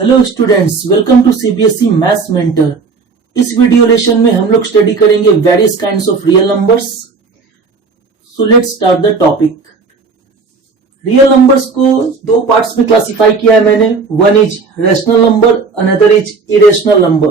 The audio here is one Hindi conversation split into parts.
Hello students, welcome to CBSE maths mentor. इस वीडियो लेसन में हम लोग स्टडी करेंगे various kinds of real numbers. So let's start the topic. Real numbers को दो पार्ट्स में क्लासिफाई किया है मैंने। One is rational number, another is irrational number.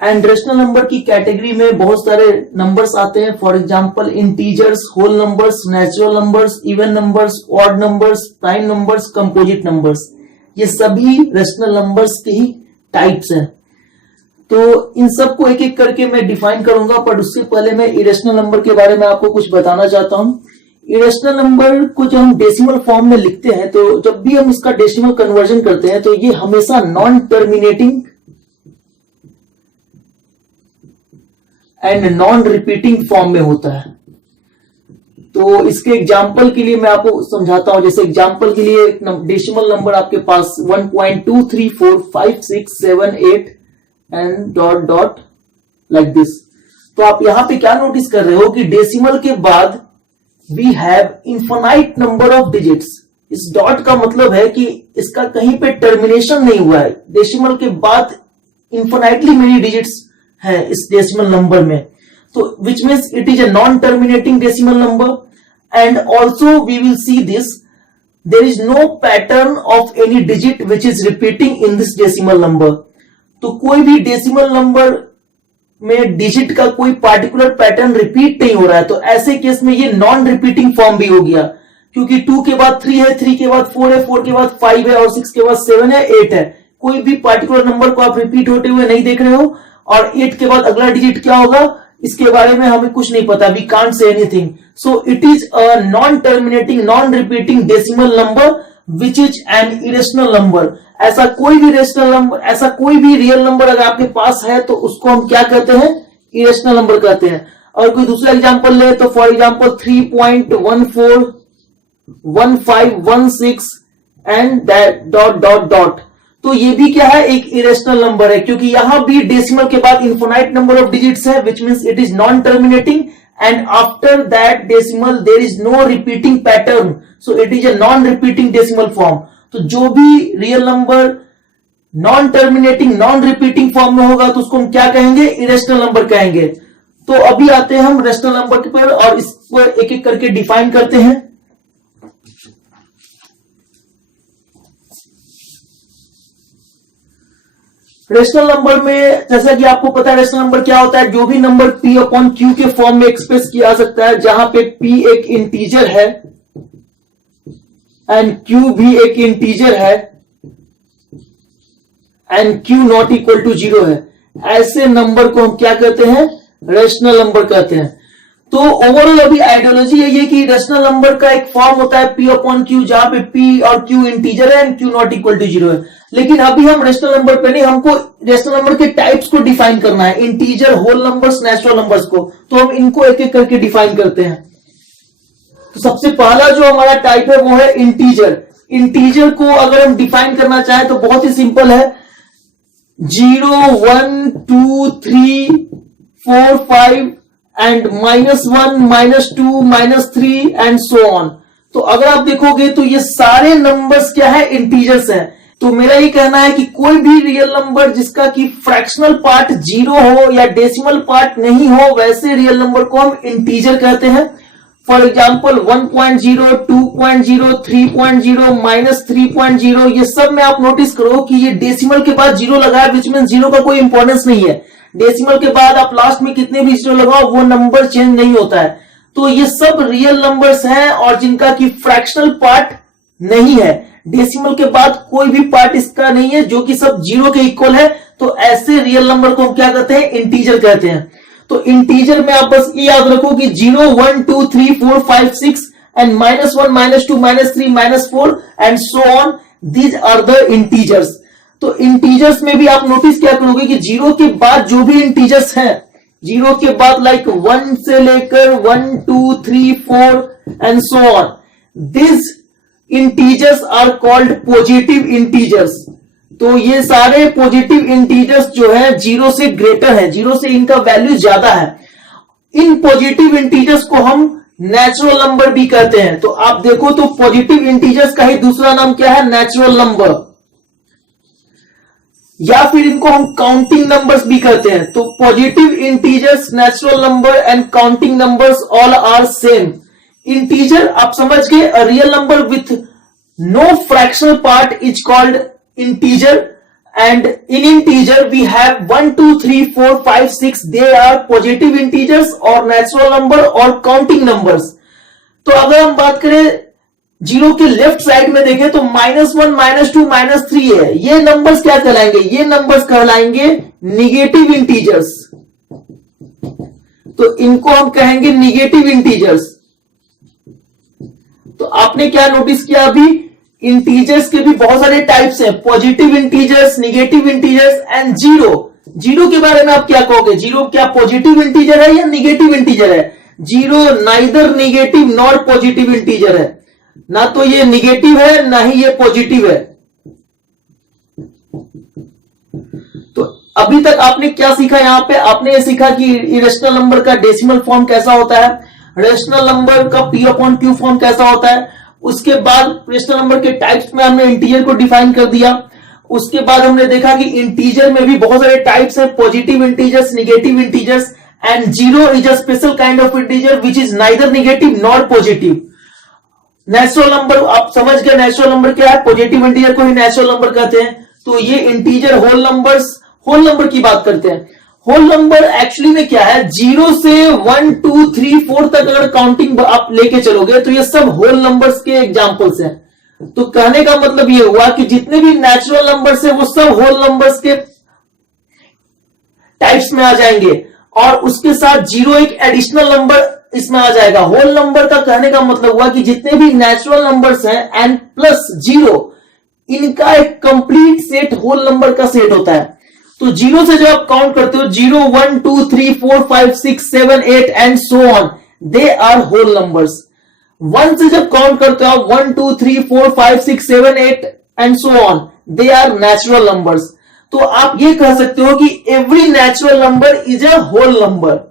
And rational number की कैटेगरी में बहुत सारे नंबर्स आते हैं। For example integers, whole numbers, natural numbers, even numbers, odd numbers, prime numbers, composite numbers. ये सभी रेशनल नंबर्स के ही टाइप्स हैं। तो इन सबको एक एक करके मैं डिफाइन करूंगा, पर उससे पहले मैं इरेशनल नंबर के बारे में आपको कुछ बताना चाहता हूं। इरेशनल नंबर को जब हम डेसिमल फॉर्म में लिखते हैं, तो जब भी हम इसका डेसिमल कन्वर्जन करते हैं तो ये हमेशा non terminating and non repeating form में होता है। तो इसके एग्जाम्पल के लिए मैं आपको समझाता हूं। जैसे एग्जाम्पल के लिए डेसिमल नंबर आपके पास 1.2345678 and dot dot like this. तो आप यहां पे क्या नोटिस कर रहे हो कि डेसिमल के बाद we have infinite number of digits. इस डॉट का मतलब है कि इसका कहीं पे टर्मिनेशन नहीं हुआ है। डेसिमल के बाद इन्फिनाइटली मेनी डिजिट्स है इस डेसिमल नंबर में। So which means it is a non-terminating decimal number, and also we will see this, there is no pattern of any digit which is repeating in this decimal number। तो कोई भी डेसिमल नंबर में डिजिट का कोई पार्टिकुलर पैटर्न रिपीट नहीं हो रहा है। तो ऐसे केस में ये नॉन रिपीटिंग फॉर्म भी हो गया, क्योंकि 2 के बाद 3 है, 3 के बाद 4 है, 4 के बाद 5 है और 6 के बाद 7 है, 8 है। कोई भी पार्टिकुलर नंबर को आप रिपीट होते हुए नहीं देख रहे हो। और 8 के बाद अगला डिजिट क्या होगा इसके बारे में हमें कुछ नहीं पता। We can't say anything. So it is a non terminating non repeating decimal number which is an irrational number. ऐसा कोई भी रेशनल नंबर, ऐसा कोई भी रियल नंबर अगर आपके पास है तो उसको हम क्या कहते हैं, इरेशनल नंबर कहते हैं। और कोई दूसरा एग्जांपल ले तो for example 3.141516 and that dot dot dot. तो ये भी क्या है, एक इरेशनल नंबर है, क्योंकि यहां भी डेसिमल के बाद इन्फिनाइट नंबर ऑफ डिजिट्स है, which means it is non terminating and after that decimal there is no repeating pattern. So it is a non repeating decimal form. तो जो भी real number non terminating non repeating form में होगा तो उसको हम क्या कहेंगे, इरेशनल नंबर कहेंगे। तो अभी आते हैं हम रेशनल नंबर पर और इसको एक एक करके डिफाइन करते हैं। रेशनल नंबर में जैसा कि आपको पता है रेशनल नंबर क्या होता है, जो भी नंबर p अपॉन q के फॉर्म में एक्सप्रेस किया जा सकता है, जहां पे p एक इंटीजर है एंड q भी एक इंटीजर है and q not equal to 0 है। ऐसे नंबर को हम क्या कहते हैं, रेशनल नंबर कहते हैं। तो ओवरऑल अभी आइडियोलॉजी यही है कि रेशनल नंबर का एक फॉर्म होता है p अपॉन q, जहां पे p और q इंटीजर है and q not equal to 0 है। लेकिन अभी हम रेशनल नंबर पे नहीं, हमको रेशनल नंबर के टाइप्स को डिफाइन करना है, integer, whole numbers, natural numbers को। तो हम इनको एक एक करके डिफाइन करते हैं। तो सबसे पहला जो हमारा टाइप है वो है इंटीजर। इंटीजर को अगर हम डिफाइन करना चाहें तो बहुत ही सिंपल है, 0, 1, 2, 3, 4, 5 एंड -1, -2, -3 एंड सो ऑन। तो अगर आप देखोगे तो ये सारे नंबर्स क्या है, इंटीजर्स हैं। तो मेरा ये कहना है कि कोई भी रियल नंबर जिसका कि फ्रैक्शनल पार्ट 0 हो या डेसिमल पार्ट नहीं हो, वैसे रियल नंबर को हम इंटीजर कहते हैं। फॉर एग्जांपल 1.0, 2.0, 3.0, -3.0, ये सब में आप नोटिस करो कि ये डेसिमल के बाद 0 लगा है, विच मीन 0 का कोई इंपॉर्टेंस नहीं है। डेसिमल के बाद आप लास्ट में कितने भी 0 लगाओ वो नंबर चेंज नहीं होता है। तो ये सब रियल नंबर्स हैं और जिनका कि फ्रैक्शनल पार्ट नहीं है, डेसिमल के बाद कोई भी पार्ट इसका नहीं है, जो कि सब 0 के इक्वल है। तो ऐसे रियल नंबर को हम क्या कहते हैं, इंटीजर कहते हैं। तो इंटीजर में आप बस ये याद रखो कि 0, 1, 2, 3, 4, 5, 6 and -1, -2, -3, -4 and so on, these are the integers. तो इंटीजर्स में भी आप नोटिस क्या करोगे कि 0 के बाद जो भी इंटीजर्स हैं, 0 के बाद लाइक 1 से लेकर 1, 2, 3, 4 and so on, this integers are called positive integers. तो ये सारे पॉजिटिव इंटीजर्स जो है 0 से ग्रेटर है, 0 से इनका वैल्यू ज्यादा है। इन पॉजिटिव इंटीजर्स को हम नेचुरल नंबर भी कहते हैं। तो आप देखो तो पॉजिटिव इंटीजर्स का ही दूसरा नाम क्या है, नेचुरल नंबर। या फिर इनको हम काउंटिंग नंबर्स भी कहते हैं। तो positive integers, natural number and counting numbers all are same. Integer आप समझ गए, a real number with no fractional part is called integer, and in integer we have 1 2 3 4 5 6, they are positive integers or natural number or counting numbers। तो अगर हम बात करें जीरो के लेफ्ट साइड में देखें तो -1 -2 -3 है, ये नंबर्स क्या कहलाएंगे, ये नंबर्स कहलाएंगे निगेटिव इंटीजर्स। तो इनको हम कहेंगे निगेटिव इंटीजर्स। तो आपने क्या नोटिस किया, अभी इंटीजर्स के भी बहुत सारे टाइप्स हैं, positive integers, negative integers and zero. Zero के बारे में आप क्या कहोगे, जीरो क्या पॉजिटिव इंटीजर है या निगेटिव इंटीजर है? Zero neither negative nor positive integer है, ना तो ये निगेटिव है ना ही ये पॉजिटिव है। तो अभी तक आपने क्या सीखा, यहां पे आपने ये सीखा कि इरेशनल नंबर का डेसिमल फॉर्म कैसा होता है, रेशनल नंबर का P/Q फॉर्म कैसा होता है। उसके बाद रेशनल नंबर के टाइप्स में हमने इंटीजर को डिफाइन कर दिया। उसके बाद हमने देखा कि इंटीजर में भी बहुत सारे टाइप्स हैं, positive integers, negative integers and zero is a special kind of integer which is neither negative nor positive. Natural number आप समझ गए, नेचुरल नंबर क्या है, पॉजिटिव इंटीजर को ही नेचुरल नंबर कहते हैं। तो ये इंटीजर होल नंबर की बात करते हैं। होल नंबर एक्चुअली में क्या है, 0 से 1 2 3 4 तक अगर काउंटिंग आप लेके चलोगे तो ये सब होल नंबर्स के एग्जांपल्स हैं। तो कहने का मतलब ये हुआ कि जितने भी नेचुरल नंबर्स है वो सब होल नंबर्स के टाइप्स में आ जाएंगे, और उसके साथ जीरो एक एडिशनल नंबर इसमें आ जाएगा। होल नंबर का कहने का मतलब हुआ कि जितने भी नेचुरल नंबर्स हैं एंड प्लस जीरो, इनका एक कंप्लीट सेट होल नंबर का सेट होता है। तो जीरो से जब आप काउंट करते हो, 0 1 2 3 4 5 6 7 8 and so on, they are whole numbers. 1 से जब काउंट करते हो 1 2 3 4 5 6 7 8 and so on, they are natural numbers. तो आप ये कह सकते हो कि every natural number is a whole number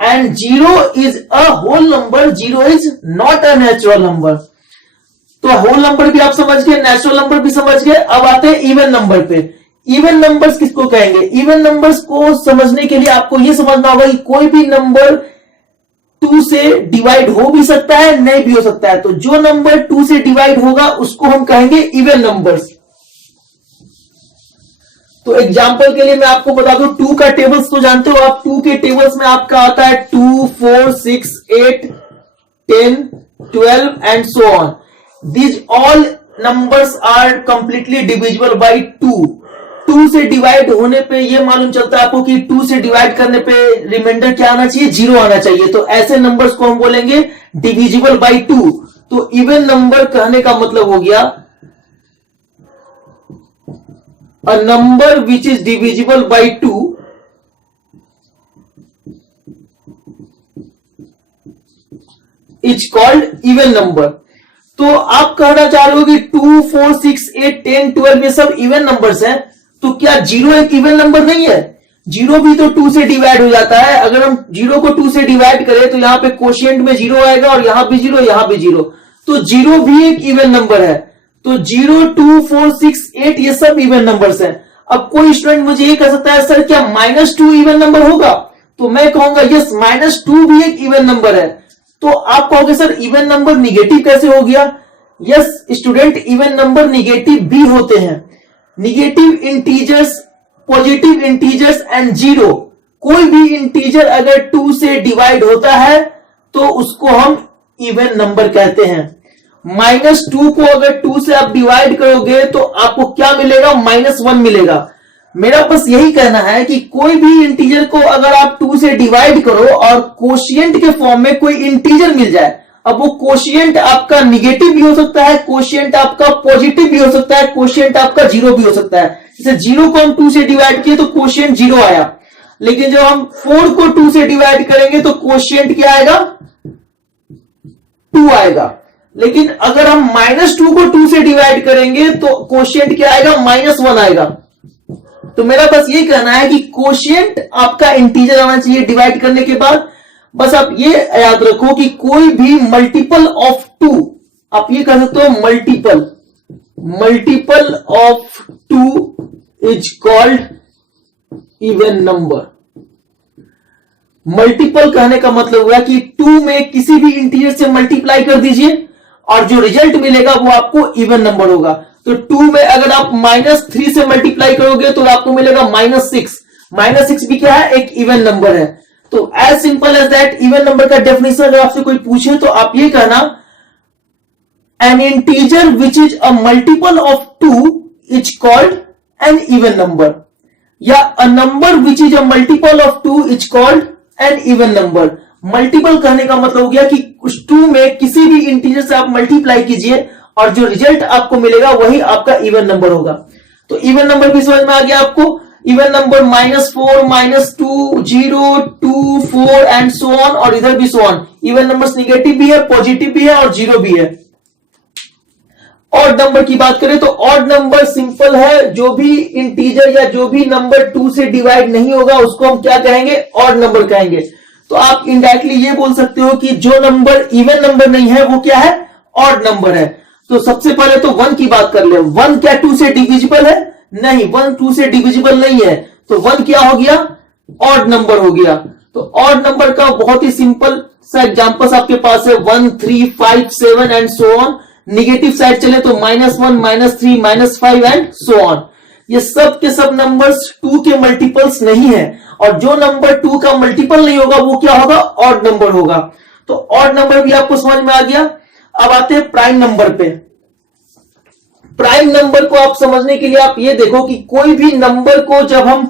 and zero is a whole number, zero is not a natural number. तो होल नंबर भी आप समझ गए, नेचुरल नंबर भी समझ गए। अब आते हैं इवन नंबर पे। इवन नंबर्स किसको कहेंगे? इवन नंबर्स को समझने के लिए आपको यह समझना होगा कि कोई भी नंबर 2 से डिवाइड हो भी सकता है, नहीं भी हो सकता है। तो जो नंबर 2 से डिवाइड होगा उसको हम कहेंगे इवन नंबर्स। तो एग्जांपल के लिए मैं आपको बता दूं, 2 का टेबल्स तो जानते हो आप, 2 के टेबल्स में आपका आता है 2 4 6 8 10 12 and so on. These all numbers are completely divisible by 2। 2 से डिवाइड होने पे ये मालूम चलता है आपको कि 2 से डिवाइड करने पे रिमाइंडर क्या आना चाहिए, 0 आना चाहिए। तो ऐसे नंबर्स को हम बोलेंगे डिविजिबल बाई 2। तो इवन नंबर कहने का मतलब हो गया a number which is divisible by 2 is called even number। तो आप कहना चाह रहे हो कि 2 4 6 8 10 12 ये सब इवन नंबर्स हैं, तो क्या जीरो एक इवन नंबर नहीं है? जीरो भी तो 2 से डिवाइड हो जाता है। अगर हम जीरो को 2 से डिवाइड करें तो यहां पे कोशिएंट में 0 आएगा और यहां भी 0, यहां भी 0। तो जीरो भी एक इवन नंबर है। तो 0 2 4 6 8 ये सब इवन नंबर्स हैं। अब कोई स्टूडेंट मुझे ये कह सकता है, सर क्या -2 इवन नंबर होगा? तो मैं कहूंगा यस, -2 भी एक इवन नंबर है। तो आप कहोगे सर इवन नंबर निगेटिव कैसे हो गया? Yes student, even number negative भी होते हैं। Negative integers, positive integers and zero, कोई भी इंटीजर अगर 2 से डिवाइड होता है तो उसको हम इवन नंबर कहते हैं। -2 को अगर 2 से आप डिवाइड करोगे तो आपको क्या मिलेगा? -1 मिलेगा। मेरा बस यही कहना है कि कोई भी इंटीजर को अगर आप 2 से डिवाइड करो और कोशिएंट के फॉर्म में कोई इंटीजर मिल जाए, अब वो कोशिएंट आपका निगेटिव भी हो सकता है, कोशिएंट आपका पॉजिटिव भी हो सकता है, कोशिएंट आपका 0 भी हो सकता है। जैसे 0 को हम 2 से डिवाइड किए तो कोशिएंट 0 आया, लेकिन जब हम 4 को 2 से डिवाइड करेंगे तो कोशिएंट क्या आएगा? 2 आएगा। लेकिन अगर हम -2 को 2 से डिवाइड करेंगे तो कोशिएंट क्या आएगा? -1 आएगा। तो मेरा बस ये कहना है कि कोशिएंट आपका इंटीजर आना चाहिए डिवाइड करने के बाद। बस आप ये याद रखो कि कोई भी मल्टीपल ऑफ 2, आप ये कह सकते हो multiple of 2 is called even number. Multiple कहने का मतलब हुआ कि 2 में किसी भी इंटीजर से मल्टीप्लाई कर दीजिए और जो रिजल्ट मिलेगा वो आपको इवन नंबर होगा। तो 2 में अगर आप -3 से मल्टीप्लाई करोगे तो आपको मिलेगा -6। -6 भी क्या है, एक इवन नंबर है। तो as simple as that even number का डेफिनेशन अगर आपसे कोई पूछे तो आप ये कहना, an integer which is a multiple of 2 is called an even number, या a number which is a multiple of 2 is called an even number. Multiple कहने का मतलब हो गया कि उस 2 में किसी भी इंटीजर से आप मल्टीप्लाई कीजिए और जो रिजल्ट आपको मिलेगा वही आपका इवन नंबर होगा। तो इवन नंबर भी समझ में आ गया आपको। Even number -4, -2, 0, 2, 4 and so on, और इधर भी so on. Even numbers negative भी है, पॉजिटिव भी है और जीरो भी है। ऑड नंबर की बात करें तो ऑड नंबर सिंपल है, जो भी इंटीजर या जो भी नंबर 2 से डिवाइड नहीं होगा उसको हम क्या कहेंगे, ऑड नंबर कहेंगे। तो आप इनडायरेक्टली ये बोल सकते हो कि जो नंबर इवन नंबर नहीं है वो क्या है, ऑड नंबर है। तो सबसे पहले तो 1 की बात कर ले। 1 क्या 2 से डिविजिबल है? नहीं, 1 2 से डिविजिबल नहीं है। तो 1 क्या हो गया, ऑड नंबर हो गया। तो ऑड नंबर का बहुत ही सिंपल सा एग्जांपल्स आपके पास है, 1, 3, 5, 7 and so on. Negative side चले तो -1, -3, -5 एंड सो ऑन। ये सब के सब नंबर्स 2 के मल्टीपल्स नहीं है, और जो नंबर 2 का मल्टीपल नहीं होगा वो क्या होगा, ऑड नंबर होगा। तो ऑड नंबर भी आपको समझ में आ गया। अब आते हैं प्राइम नंबर पे। प्राइम नंबर को आप समझने के लिए आप ये देखो कि कोई भी नंबर को जब हम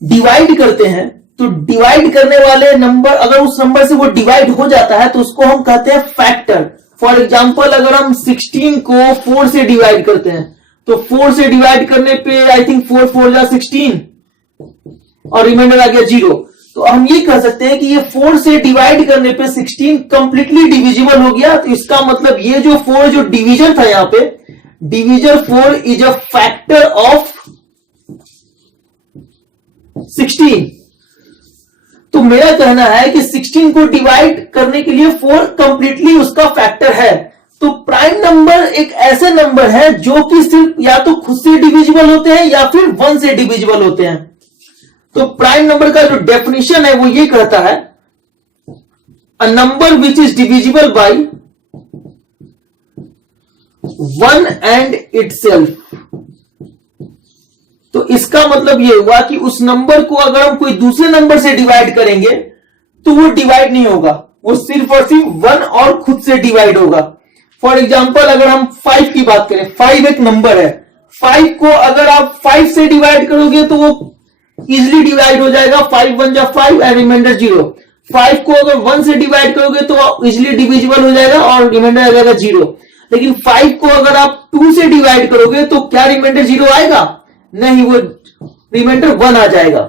डिवाइड करते हैं तो डिवाइड करने वाले नंबर, अगर उस नंबर से वो डिवाइड हो जाता है तो उसको हम कहते हैं फैक्टर। फॉर एग्जांपल अगर हम 16 को 4 से डिवाइड करते हैं तो 4 से डिवाइड करने पे आई थिंक 4 4 जा 16 और रिमाइंडर आ गया 0। तो हम ये कह सकते हैं कि ये 4 से डिवाइड करने पे 16 कंप्लीटली डिविजिबल हो गया। तो इसका मतलब ये जो 4 जो डिवीजन था यहां पे, divisor 4 is a factor of 16। तो मेरा कहना है कि 16 को डिवाइड करने के लिए 4 कंप्लीटली उसका फैक्टर है। तो प्राइम नंबर एक ऐसे नंबर है जो कि सिर्फ या तो खुद से डिविजिबल होते हैं या फिर 1 से डिविजिबल होते हैं। तो प्राइम नंबर का जो डेफिनेशन है वो ये कहता है, अ number which is divisible by 1 and itself. तो इसका मतलब ये हुआ कि उस नंबर को अगर हम कोई दूसरे नंबर से डिवाइड करेंगे तो वो डिवाइड नहीं होगा, वो सिर्फ और सिर्फ 1 और खुद से डिवाइड होगा। फॉर एग्जाम्पल अगर हम 5 की बात करें, 5 एक नंबर है, 5 को अगर आप 5 से डिवाइड करोगे तो वो इजिली डिवाइड हो जाएगा, 5 1 जा 5 एंड रिमाइंडर 0। 5 को अगर 1 से डिवाइड करोगे तो इजिली डिविजिबल हो जाएगा और रिमाइंडर आ जाएगा 0। लेकिन 5 को अगर आप 2 से डिवाइड करोगे तो क्या रिमाइंडर 0 आएगा? नहीं, वो रिमाइंडर 1 आ जाएगा।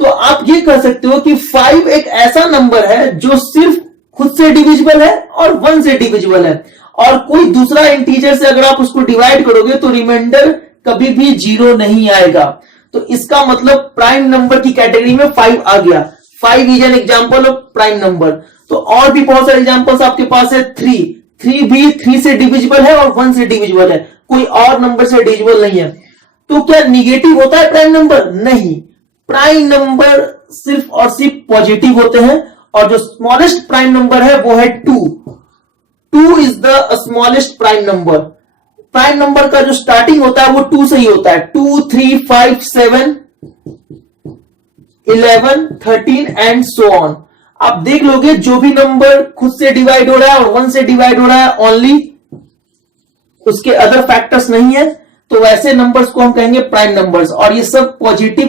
तो आप ये कह सकते हो कि 5 एक ऐसा नंबर है जो सिर्फ खुद से डिविजिबल है और 1 से डिविजिबल है, और कोई दूसरा इंटीजर से अगर आप उसको डिवाइड करोगे तो रिमाइंडर कभी भी 0 नहीं आएगा। तो इसका मतलब प्राइम नंबर की कैटेगरी में 5 आ गया। 5 is an example of prime number. तो और भी बहुत सारे एग्जांपल्स आपके पास है। 3 भी 3 से डिविजिबल है और 1 से डिविजिबल है, कोई और नंबर से डिविजिबल नहीं है। तो क्या निगेटिव होता है प्राइम नंबर? नहीं, प्राइम नंबर सिर्फ और सिर्फ पॉजिटिव होते हैं, और जो स्मॉलेस्ट प्राइम नंबर है वो है 2। 2 is the smallest prime number. Prime number का जो स्टार्टिंग होता है वो 2 से ही होता है। 2 3 5 7 11 13 एंड सो ऑन। आप देख लोगे जो भी नंबर खुद से डिवाइड हो रहा है और 1 से डिवाइड हो रहा है, ओनली उसके अदर फैक्टर्स नहीं है, तो वैसे नंबर्स को हम कहेंगे प्राइम नंबर्स। और ये सब पॉजिटिव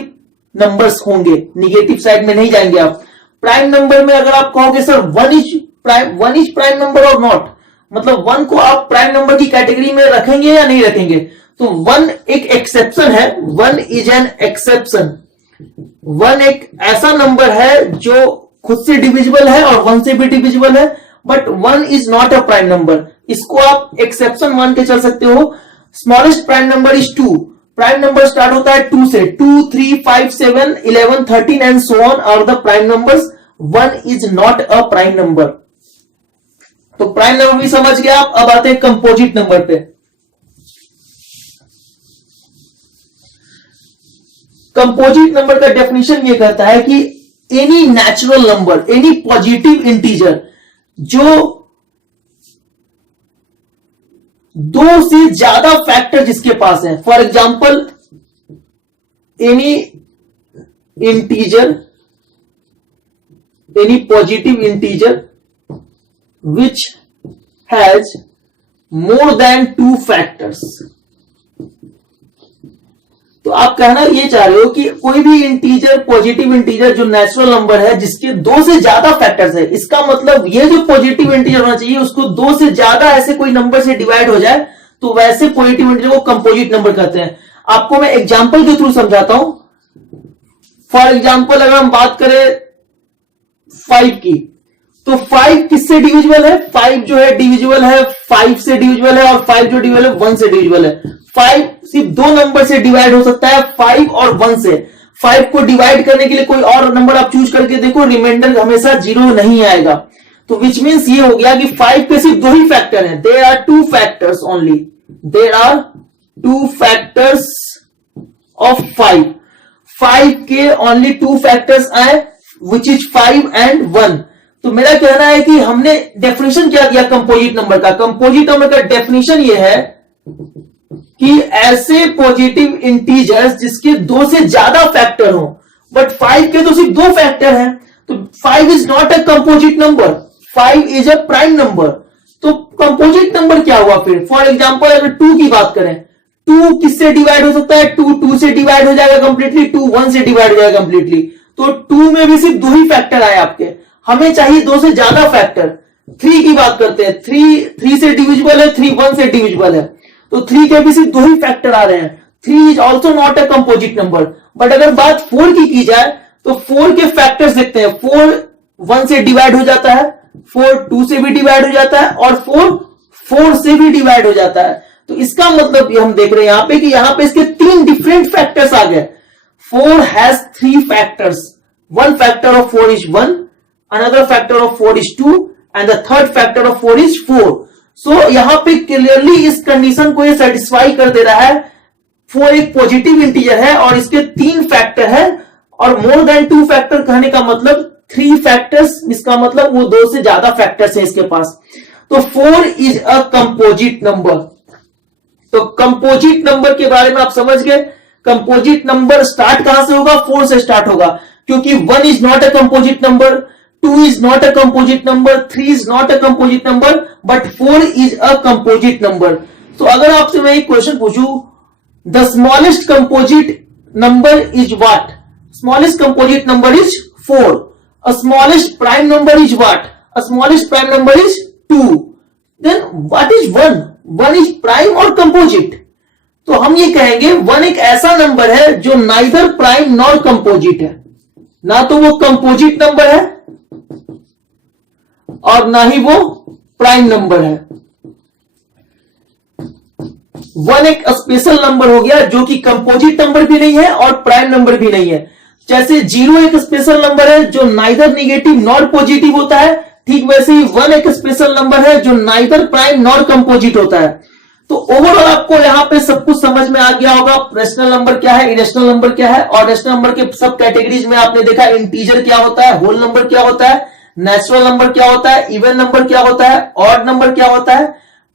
नंबर्स होंगे, निगेटिव साइड में नहीं जाएंगे आप। प्राइम नंबर में अगर आप कहोगे सर 1 इज प्राइम नंबर और नॉट, मतलब 1 को आप प्राइम नंबर की कैटेगरी में रखेंगे या नहीं रखेंगे, तो 1 एक एक्सेप्शन है। 1 इज एन एक्सेप्शन। 1 एक ऐसा नंबर है जो खुद से डिविजिबल है और 1 से भी डिविजिबल है, but 1 is not a prime number. इसको आप एक्सेप्शन मान के चल सकते हो। Smallest prime number is 2। Prime number start होता है 2 से। 2 3 5 7 11 13 and so on are the prime numbers. 1 is not a prime number. तो प्राइम नंबर भी समझ गया आप। अब आते हैं कंपोजिट नंबर पे। कंपोजिट नंबर का डेफिनेशन ये कहता है कि any natural number, any positive integer जो दो से ज्यादा फैक्टर जिसके पास है, for example any integer, any positive integer which has more than 2 factors। तो आप कहना ये चाह रहे हो कि कोई भी इंटीजर, पॉजिटिव इंटीजर जो नेचुरल नंबर है जिसके 2 से ज्यादा फैक्टर्स है, इसका मतलब ये जो पॉजिटिव इंटीजर होना चाहिए उसको 2 से ज्यादा ऐसे कोई नंबर से डिवाइड हो जाए तो वैसे पॉजिटिव इंटीजर को कंपोजिट नंबर कहते हैं। आपको मैं एग्जांपल के थ्रू समझाता हूं। फॉर एग्जांपल अगर हम बात करें 5 की, तो 5 किससे डिविजिबल है? 5 जो है डिविजिबल है 5 से डिविजिबल है, और 5 जो डिविजिबल है 1 से डिविजिबल है। 5 सिर्फ 2 नंबर से डिवाइड हो सकता है, 5 और 1 से। 5 को डिवाइड करने के लिए कोई और नंबर आप चूज करके देखो, रिमाइंडर हमेशा 0 नहीं आएगा। तो विच मीन्स ये हो गया कि 5 के सिर्फ 2 ही फैक्टर हैं। There are 2 factors only, there are 2 factors of 5। 5 के ओनली 2 फैक्टर्स आए विच इज 5 एंड 1। तो मेरा कहना है कि हमने डेफिनेशन क्या दिया कंपोजिट नंबर का? कंपोजिट नंबर का डेफिनेशन ये है कि ऐसे पॉजिटिव इंटीजर्स जिसके 2 से ज्यादा फैक्टर हो, बट 5 के तो सिर्फ 2 फैक्टर हैं, तो 5 is not a composite number, 5 is a prime number. तो कंपोजिट नंबर क्या हुआ फिर? फॉर एग्जांपल अगर 2 की बात करें, 2 किससे डिवाइड हो सकता है? 2 से डिवाइड हो जाएगा कंप्लीटली, 2 1 से डिवाइड हो जाएगा कंप्लीटली। तो 2 में भी सिर्फ 2 ही फैक्टर आए आपके, हमें चाहिए 2 से ज्यादा फैक्टर। 3 की बात करते हैं, 3 से डिविजिबल है, 3 1 से डिविजिबल है, तो 3 के भी सिर्फ 2 ही फैक्टर आ रहे हैं। 3 is also not a composite number. But अगर बात 4 की जाए तो 4 के फैक्टर्स देखते हैं। 4 1 से डिवाइड हो जाता है, 4 2 से भी डिवाइड हो जाता है, और 4 4 से भी डिवाइड हो जाता है। तो इसका मतलब ये हम देख रहे हैं यहां पे कि यहां पे इसके 3 डिफरेंट फैक्टर्स आ गए। 4 has 3 factors, 1 factor of 4 is 1, another factor of 4 is 2 and the third factor of 4 is 4। so यहां पे क्लियरली इस कंडीशन को ये सेटिस्फाई कर दे रहा है। 4 एक पॉजिटिव इंटीजर है और इसके 3 फैक्टर है, और मोर देन 2 फैक्टर कहने का मतलब 3 फैक्टर्स, इसका मतलब वो 2 से ज्यादा फैक्टर्स है इसके पास। तो 4 इज अ कंपोजिट नंबर। तो कंपोजिट नंबर के बारे में आप समझ गए। कंपोजिट नंबर स्टार्ट कहां से होगा? 4 से स्टार्ट होगा, क्योंकि 1 is not a composite number, 2 is not a composite number, 3 is not a composite number, but 4 is a composite number। तो अगर आपसे मैं एक क्वेश्चन पूछूं, the smallest composite number is what? Smallest composite number is 4। A smallest prime number is what? A smallest prime number is 2। Then what is 1? 1 is prime or composite? तो हम ये कहेंगे 1 एक ऐसा नंबर है जो नाइदर प्राइम नॉर कंपोजिट है। ना तो वो कंपोजिट नंबर है और ना ही वो प्राइम नंबर है। 1 एक स्पेशल नंबर हो गया जो कि कंपोजिट नंबर भी नहीं है और प्राइम नंबर भी नहीं है। जैसे 0 एक स्पेशल नंबर है जो नाइदर नेगेटिव नॉर पॉजिटिव होता है, ठीक वैसे ही 1 एक स्पेशल नंबर है जो नाइदर प्राइम नॉर कंपोजिट होता है। तो ओवरऑल आपको यहां पे सब कुछ समझ में आ गया होगा। रेशनल नंबर क्या है, इरेशनल नंबर क्या है, और रेशनल नंबर के सब कैटेगरीज में आपने देखा इंटीजर क्या होता है, होल नंबर क्या होता है, नेचुरल नंबर क्या होता है, इवन नंबर क्या होता है, ऑड नंबर क्या होता है,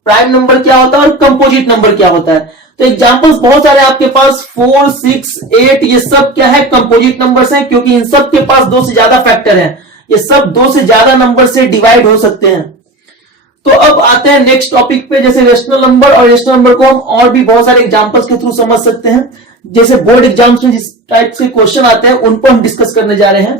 प्राइम नंबर क्या होता है और कंपोजिट नंबर क्या होता है। तो एग्जांपल्स बहुत सारे आपके पास 4 6 8 ये सब क्या है? कंपोजिट नंबर्स हैं, क्योंकि इन सब के पास 2 से ज्यादा फैक्टर हैं। ये सब 2 से ज्यादा नंबर से डिवाइड हो सकते हैं। तो अब आते हैं नेक्स्ट टॉपिक पे। जैसे रेशनल नंबर, और रेशनल नंबर को हम और भी बहुत सारे एग्जांपल्स के थ्रू समझ सकते हैं। जैसे बोर्ड एग्जाम्स में जिस टाइप से क्वेश्चन आते हैं उन पर हम डिस्कस करने जा रहे हैं।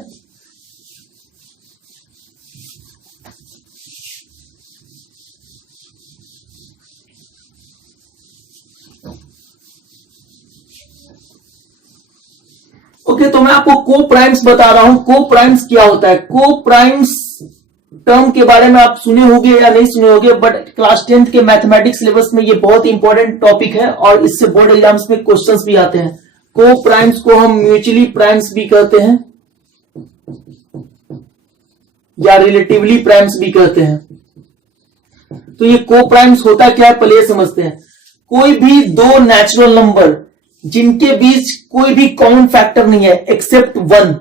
ओके, तो मैं आपको को प्राइम्स बता रहा हूं। को प्राइम्स क्या होता है? को प्राइम्स टर्म के बारे में आप सुने होंगे या नहीं सुने होंगे, बट क्लास 10th के मैथमेटिक्स सिलेबस में ये बहुत इंपॉर्टेंट टॉपिक है और इससे बोर्ड एग्जाम्स में क्वेश्चंस भी आते हैं। को प्राइम्स को हम म्यूचुअली प्राइम्स भी कहते हैं या रिलेटिवली प्राइम्स भी कहते हैं। तो ये को प्राइम्स होता क्या है पहले ये समझते हैं। कोई भी 2 नेचुरल नंबर जिनके बीच कोई भी कॉमन फैक्टर नहीं है एक्सेप्ट वन।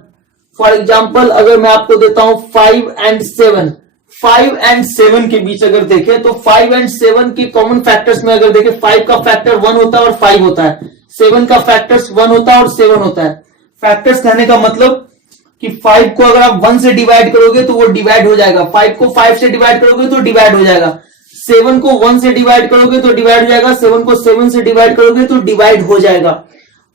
फॉर एग्जाम्पल अगर मैं आपको देता हूं 5 and 7, 5 and 7 के बीच अगर देखें तो 5 and 7 के कॉमन फैक्टर्स में अगर देखें 5 का फैक्टर 1 होता है और 5 होता है, 7 का फैक्टर्स 1 होता है और 7 होता है। फैक्टर्स कहने का मतलब कि 5 को अगर आप 1 से डिवाइड करोगे तो वो डिवाइड हो जाएगा, 5 को 5 से डिवाइड करोगे तो डिवाइड हो जाएगा, 7 को 1 से डिवाइड करोगे तो डिवाइड हो जाएगा, 7 को 7 से डिवाइड करोगे तो डिवाइड हो जाएगा।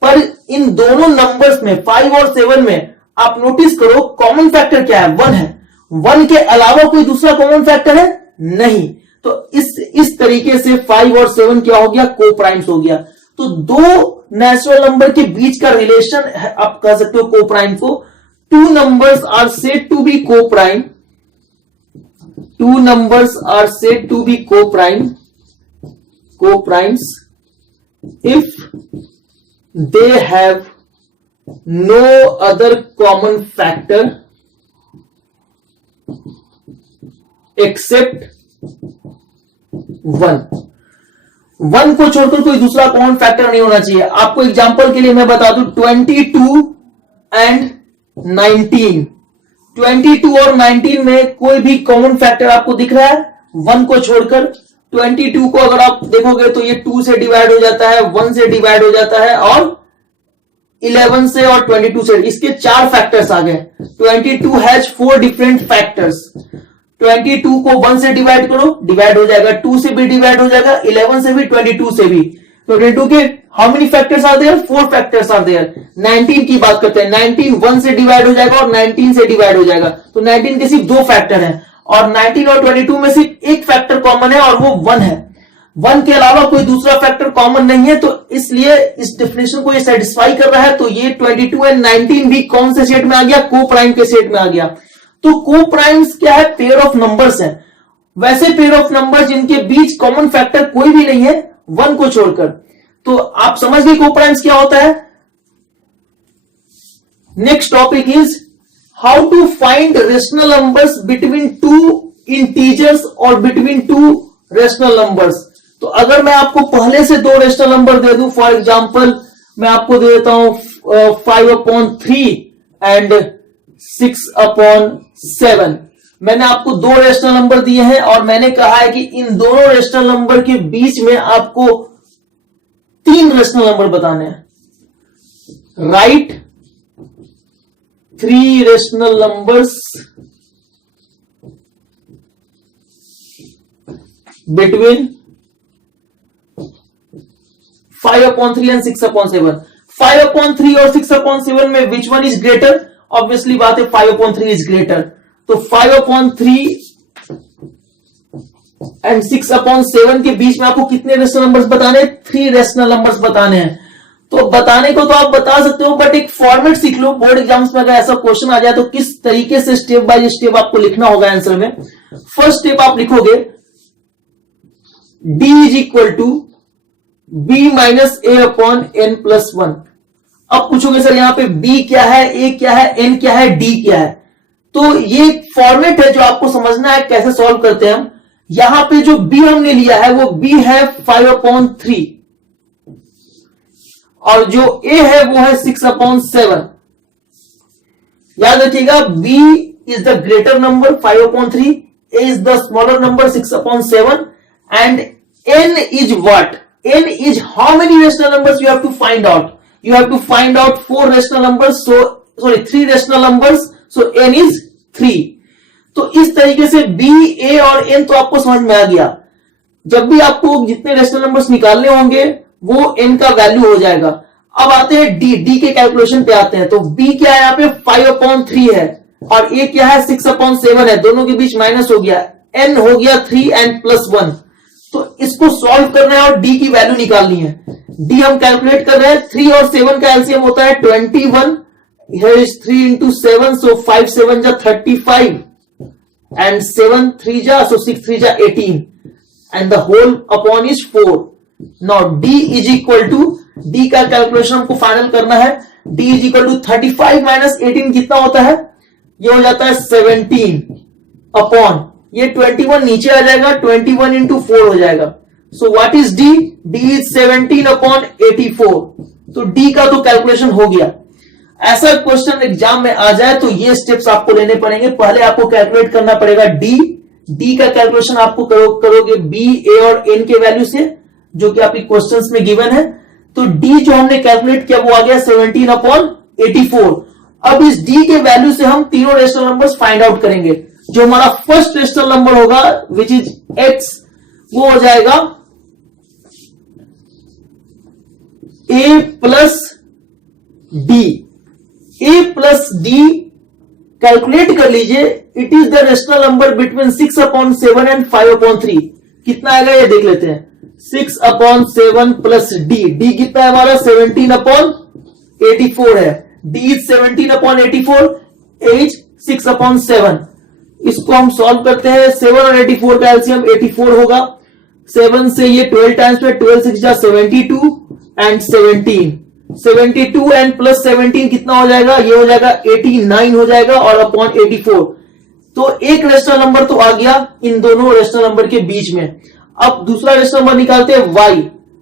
पर इन दोनों नंबर्स में 5 और 7 में आप नोटिस करो कॉमन फैक्टर क्या है, 1 है। 1 के अलावा कोई दूसरा कॉमन फैक्टर है नहीं। तो इस तरीके से 5 और 7 क्या हो गया, को प्राइम्स हो गया। तो दो नेचुरल नंबर के बीच का रिलेशन आप कह सकते हो को प्राइम को। Two numbers are said to be coprime, two numbers are said to be coprime, coprimes if they have no other common factor except 1। 1 को छोड़कर कोई दूसरा कॉमन फैक्टर नहीं होना चाहिए। आपको एग्जांपल के लिए मैं बता दूं 22 and 19, 22 और 19 में कोई भी कॉमन फैक्टर आपको दिख रहा है 1 को छोड़कर। 22 को अगर आप देखोगे तो ये 2 से डिवाइड हो जाता है, 1 से डिवाइड हो जाता है और 11 से और 22 से, इसके 4 फैक्टर्स आ गए। 22 हैज 4 डिफरेंट फैक्टर्स। 22 को 1 से डिवाइड करो, डिवाइड हो जाएगा, 2 से भी डिवाइड हो जाएगा, 11 से भी, 22 से भी। 22 के how many factors are there, 4 factors are there. 19 की बात करते हैं, 19 1 से डिवाइड हो जाएगा और 19 से डिवाइड हो जाएगा। तो 19 के सिर्फ 2 फैक्टर हैं और 19 और 22 में सिर्फ एक फैक्टर कॉमन है और वो 1 है। 1 के अलावा कोई दूसरा फैक्टर कॉमन नहीं है, तो इसलिए इस डेफिनेशन को ये सेटिस्फाई कर रहा है। तो ये 22 एंड 19 भी कौन से सेट में आ गया, को प्राइम के सेट में आ गया। तो को प्राइम्स क्या है, पेयर ऑफ नंबर्स है। वैसे पेयर ऑफ नंबर्स जिनके बीच कॉमन फैक्टर कोई भी नहीं है 1 को छोड़कर। तो आप समझ गए को प्राइम्स क्या होता है। Next topic is how to find rational numbers between two integers और बिटवीन टू रेशनल नंबर्स। तो अगर मैं आपको पहले से 2 रेशनल नंबर दे दूं, फॉर एग्जांपल मैं आपको दे देता हूं 5/3 एंड 6/7। मैंने आपको 2 रेशनल नंबर दिए हैं और मैंने कहा है कि इन दोनों रेशनल नंबर के बीच में आपको 3 रेशनल नंबर बताने हैं। Right 3 rational numbers between 5/3 and 6/7। 5/3 और 6/7 में which one is greater, obviously बात है 5/3 इज ग्रेटर। तो 5/3 एंड 6/7 के बीच में आपको कितने रेशनल नंबर्स बताने हैं, 3 रेशनल नंबर्स बताने हैं। तो बताने को तो आप बता सकते हो, बट एक फॉर्मेट सीख लो। बोर्ड एग्जाम्स में अगर ऐसा क्वेश्चन आ जाए तो किस तरीके से स्टेप बाय स्टेप आपको लिखना होगा आंसर में। फर्स्ट स्टेप आप लिखोगे d is equal to b minus a upon n plus 1। अब पूछोगे सर यहां पे b क्या है, a क्या है, n क्या है, d क्या है। तो ये फॉर्मेट है जो आपको समझना है कैसे सॉल्व करते हैं हम। यहां पे जो b हमने लिया है वो b है 5/3 और जो a है वो है 6/7। याद रखिएगा b is the greater number 5/3, a is the smaller number 6/7 and n is what? N is how many rational numbers you have to find out? You have to find out 4 rational numbers, so sorry 3 rational numbers, so n is 3। तो इस तरीके से b, a और n तो आपको समझ में आ गया। जब भी आपको जितने रेशनल नंबर्स निकालने होंगे वो n का वैल्यू हो जाएगा। अब आते हैं d के कैलकुलेशन पे आते हैं। तो b क्या है यहाँ पे 5/3 है और a क्या है 6/7 है, दोनों के बीच माइनस हो गया, n हो गया 3 एंड प्लस 1। तो इसको सॉल्व करना है और d की वैल्यू निकालनी है। d हम कैलकुलेट कर रहे हैं, 3 और 7 का एलसीएम होता है 21। Here is 3 into 7, so 5 7 जा 35 and 7 3 जा, so 6 3 जा 18 and the whole upon is 4. Now d is equal to, d का कैलकुलेशन हमको फाइनल करना है। d is equal to 35 minus 18 कितना होता है, ये हो जाता है 17 अपॉन ये 21 नीचे आ जाएगा, 21 into 4 हो जाएगा। So what is d? d is 17 upon 84 तो डी का तो कैलकुलेशन हो गया। ऐसा क्वेश्चन एग्जाम में आ जाए तो ये स्टेप्स आपको लेने पड़ेंगे। पहले आपको कैलकुलेट करना पड़ेगा डी का कैलकुलेशन आपको करोगे बी, ए और एन के वैल्यू से, जो कि आपकी क्वेश्चंस में गिवन है। तो डी जो हमने कैलकुलेट किया वो आ गया 17/84। अब इस डी के वैल्यू से हम तीनों रेशनल नंबर्स फाइंड आउट करेंगे। जो हमारा फर्स्ट रेशनल नंबर होगा विच इज एक्स, वो हो जाएगा ए प्लस डी। ए प्लस डी कैलकुलेट कर लीजिए, it is the rational number between 6/7 and 5/3। कितना आएगा ये देख लेते हैं। 6/7 प्लस डी, डी कितना है हमारा 17/84 है। D is 17/84, as 6/7। इसको हम सॉल्व करते हैं। 7 और 84 का एलसीएम 84 होगा। 7 से ये 12 टाइम्स में 12 6 जा 72 एंड 17। 72 एंड प्लस 17 कितना हो जाएगा, ये हो जाएगा 89 हो जाएगा और अपॉन 84। तो एक रेशनल नंबर तो आ गया इन दोनों रेशनल नंबर के बीच में। अब दूसरा रेशनल नंबर निकालते हैं y,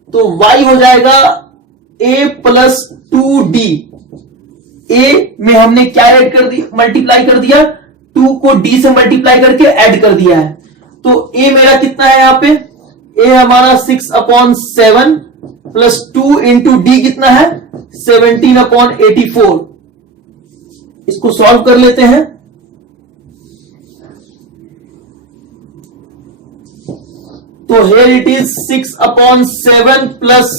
तो y हो जाएगा a प्लस 2d। a में हमने क्या ऐड कर दिया, मल्टीप्लाई कर दिया, 2 को d से मल्टीप्लाई करके ऐड कर दिया है। तो a मेरा कितना है यहां पे, a हमारा 6/7 प्लस 2 इंटू डी कितना है 17/84। इसको सॉल्व कर लेते हैं। तो here it is 6/7 प्लस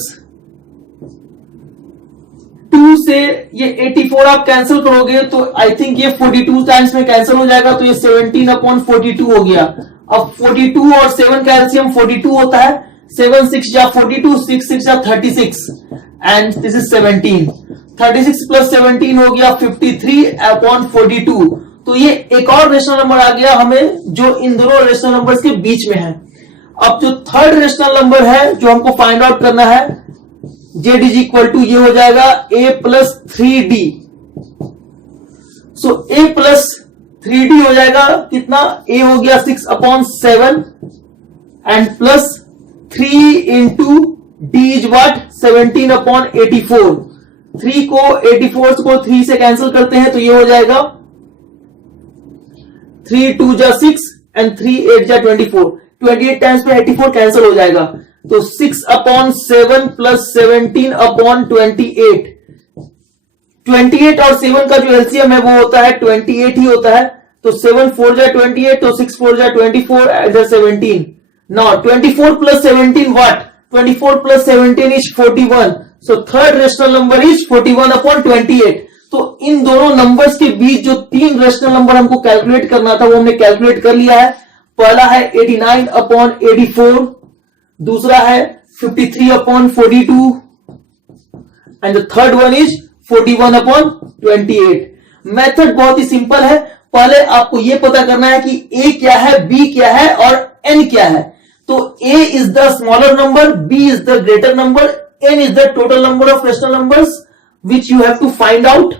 2 से ये 84 आप कैंसिल करोगे तो आई थिंक ये 42 टाइम्स में कैंसिल हो जाएगा, तो ये 17/42 हो गया। अब 42 और 7 का एलसीएम 42 होता है। 7 6 जा 42, 6 6 जा 36 एंड दिस इज 17। 36 प्लस 17 हो गया 53/42। तो ये एक और रेशनल नंबर आ गया हमें जो इन दोनों रेशनल नंबर्स के बीच में है। अब जो थर्ड रेशनल नंबर है जो हमको फाइंड आउट करना है, जेड इज इक्वल टू ये हो जाएगा a plus 3d। So a plus 3d हो जाएगा कितना, a हो गया 6/7 and plus 3 into D is what 17/84। 3 को 84 को 3 से कैंसिल करते हैं तो ये हो जाएगा 3 2 जा 6 एंड 3 8 जा 24। 28 टाइम्स में 84 कैंसिल हो जाएगा, तो 6/7 प्लस 17/28। 28 और 7 का जो एलसीएम है वो होता है 28 ही होता है। तो 7 4 जा 28, तो 6 4 जा 24 इधर 17। Now 24 plus 17 what? 24 plus 17 is 41. So third rational number is 41/28. तो इन दोनों नंबर्स के बीच जो तीन रेशनल नंबर हमको कैलकुलेट करना था वो हमने कैलकुलेट कर लिया है। पहला है 89/84, दूसरा है 53/42 and the third one is 41/28। Method बहुत ही सिंपल है। पहले आपको यह पता करना है कि a क्या है, b क्या है और n क्या है। तो a is the smaller number, b is the greater number, n is the total number of rational numbers which you have to find out.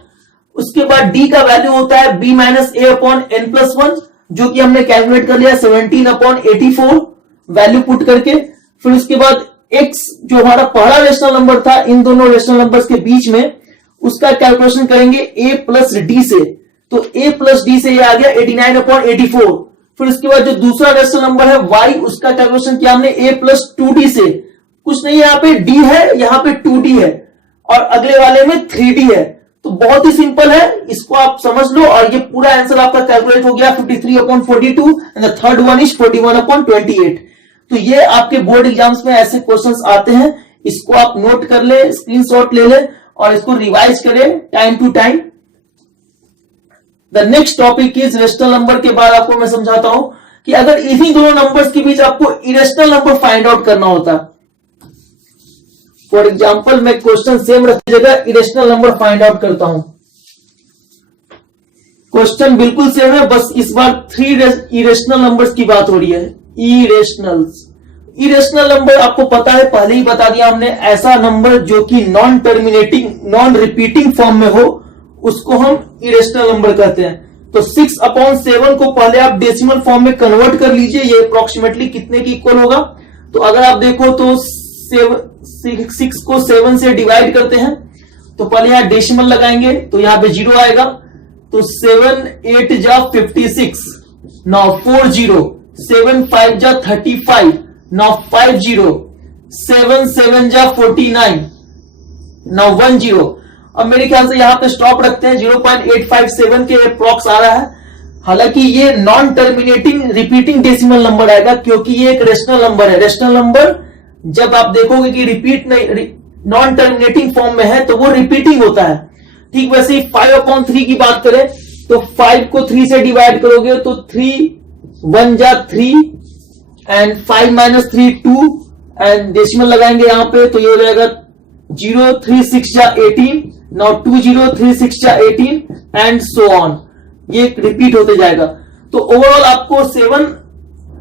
उसके बाद d का वैल्यू होता है b minus a upon n plus 1, जो कि हमने कैलकुलेट कर लिया 17/84 वैल्यू पुट करके। फिर उसके बाद x जो हमारा पहला रेशनल नंबर था इन दोनों रेशनल नंबर्स के बीच में, उसका कैलकुलेशन करेंगे a प्लस d से। तो a प्लस d से ये आ गया 89/84। फिर उसके बाद जो दूसरा रेशनल नंबर है y, उसका कैलकुलेशन किया हमने a प्लस 2d से। कुछ नहीं, यहाँ पे d है, यहाँ पे 2d है और अगले वाले में 3d है। तो बहुत ही सिंपल है, इसको आप समझ लो और ये पूरा आंसर आपका कैलकुलेट हो गया 53/42 and the third one is 41/28। तो ये आपके बोर्ड एग्जाम्स में ऐसे क्वेश्चंस आते हैं, इसको आप नोट कर ले, स्क्रीनशॉट ले ले और इसको रिवाइज करें time to time. The next topic is rational number के बाद आपको मैं समझाता हूं कि अगर इन्हीं दोनों नंबर्स के बीच आपको इरेशनल नंबर फाइंड आउट करना होता, फॉर एग्जाम्पल मैं क्वेश्चन सेम रखी जगह इरेशनल नंबर फाइंड आउट करता हूं। क्वेश्चन बिल्कुल सेम है, बस इस बार 3 इरेशनल नंबर्स की बात हो रही है। इरेशनल नंबर आपको पता है, पहले ही बता दिया हमने, ऐसा नंबर जो कि non terminating non repeating form में हो उसको हम इरेशनल नंबर कहते हैं। तो 6/7 को पहले आप डेसिमल फॉर्म में कन्वर्ट कर लीजिए, ये अप्रोक्सीमेटली कितने की इक्वल होगा। तो अगर आप देखो तो 6 को 7 से डिवाइड करते हैं तो पहले यहां डेसिमल लगाएंगे तो यहां पे 0 आएगा, तो 7 8 जा 56, नाउ 40, 7 5 जा 35, नाउ 50, 7 7 जा 49, नाउ 10। अब मेरे ख्याल से यहां पे स्टॉप रखते हैं, 0.857 के अप्रॉक्स आ रहा है। हालांकि ये non terminating repeating decimal number आएगा क्योंकि ये एक रेशनल नंबर है। रेशनल नंबर जब आप देखोगे कि रिपीट नहीं, नॉन टर्मिनेटिंग फॉर्म में है तो वो रिपीटिंग होता है। ठीक वैसे ही 5/3 की बात करें तो 5 को 3 से डिवाइड करोगे तो 3 1 जा 3 एंड 5 - 3 2 एंड डेसिमल लगाएंगे यहां पे तो ये हो जाएगा 0 3 6 जा 18, नाउ 2 0 3 6 जा 18 एंड सो ऑन, ये रिपीट होते जाएगा। तो ओवरऑल आपको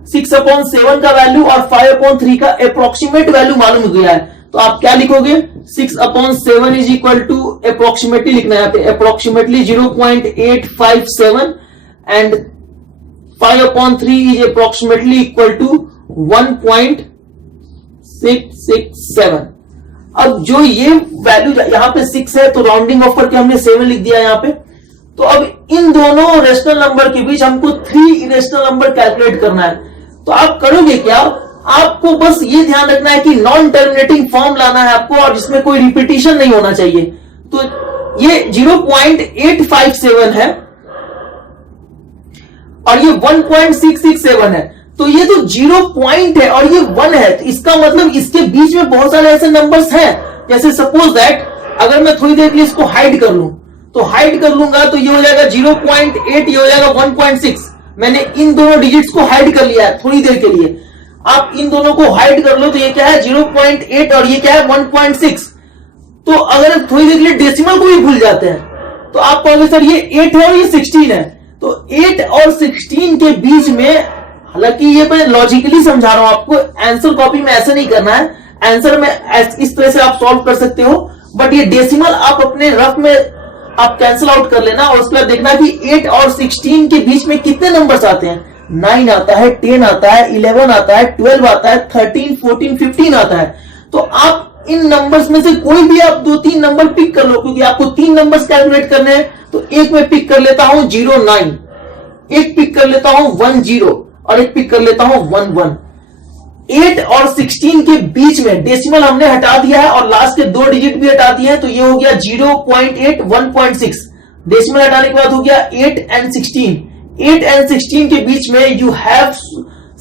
6/7 का वैल्यू और 5/3 का अप्रोक्सीमेट वैल्यू मालूम हो गया है। तो आप क्या लिखोगे, 6/7 इज इक्वल टू अप्रोक्सीमेटली लिखना है यहाँ पे, approximately 0.857 and 5/3 is approximately equal to 1.667। अब जो ये वैल्यू यहां पे 6 है तो राउंडिंग ऑफ करके हमने 7 लिख दिया यहां पे। तो अब इन दोनों रेशनल नंबर के बीच हमको 3 इरेशनल नंबर कैलकुलेट करना है। तो आप करोगे क्या, आपको बस ये ध्यान रखना है कि नॉन टर्मिनेटिंग फॉर्म लाना है आपको और जिसमें कोई रिपीटिशन नहीं होना चाहिए। तो ये 0.857 है और ये 1.667 है, तो ये तो 0 पॉइंट है और ये 1 है, तो इसका मतलब इसके बीच में बहुत सारे ऐसे नंबर्स हैं। जैसे सपोज दैट अगर मैं थोड़ी देर के लिए इसको हाइड कर लूं तो हाइड कर लूंगा तो ये हो जाएगा 0.8, ये हो जाएगा 1.6। मैंने इन दोनों डिजिट्स को हाइड कर लिया है थोड़ी देर के लिए। आप इन दोनों को हाइड कर लो तो ये क्या है 0.8 और ये क्या है 1.6। तो अगर थोड़ी देर के लिए डेसिमल को भी भूल जाते हैं तो आप कहोगे सर ये 8 है और ये 16 है। तो 8 और 16 के बीच में, हालांकि ये मैं लॉजिकली समझा रहा हूं आपको, आंसर कॉपी में ऐसे नहीं करना है, आंसर में इस तरह से आप सॉल्व कर सकते हो, बट ये डेसिमल आप अपने रफ में आप कैंसिल आउट कर लेना और उसके बाद देखना कि 8 और 16 के बीच में कितने नंबर्स आते हैं। 9 आता है, 10 आता है, 11 आता है, 12 आता है, 13 14 15 आता है। तो आप इन नंबर्स में से कोई भी आप 2-3 नंबर पिक कर लो, क्योंकि आपको 3 नंबर्स कैलकुलेट करने हैं। तो एक में पिक कर लेता हूं 09, एक पिक कर लेता हूं 10 और एक पिक कर लेता हूं 11। 8 और 16 के बीच में डेसिमल हमने हटा दिया है और लास्ट के 2 डिजिट भी हटा दिए हैं, तो ये हो गया 0.8 1.6। डेसिमल हटाने के बाद हो गया 8 एंड 16। 8 एंड 16 के बीच में यू हैव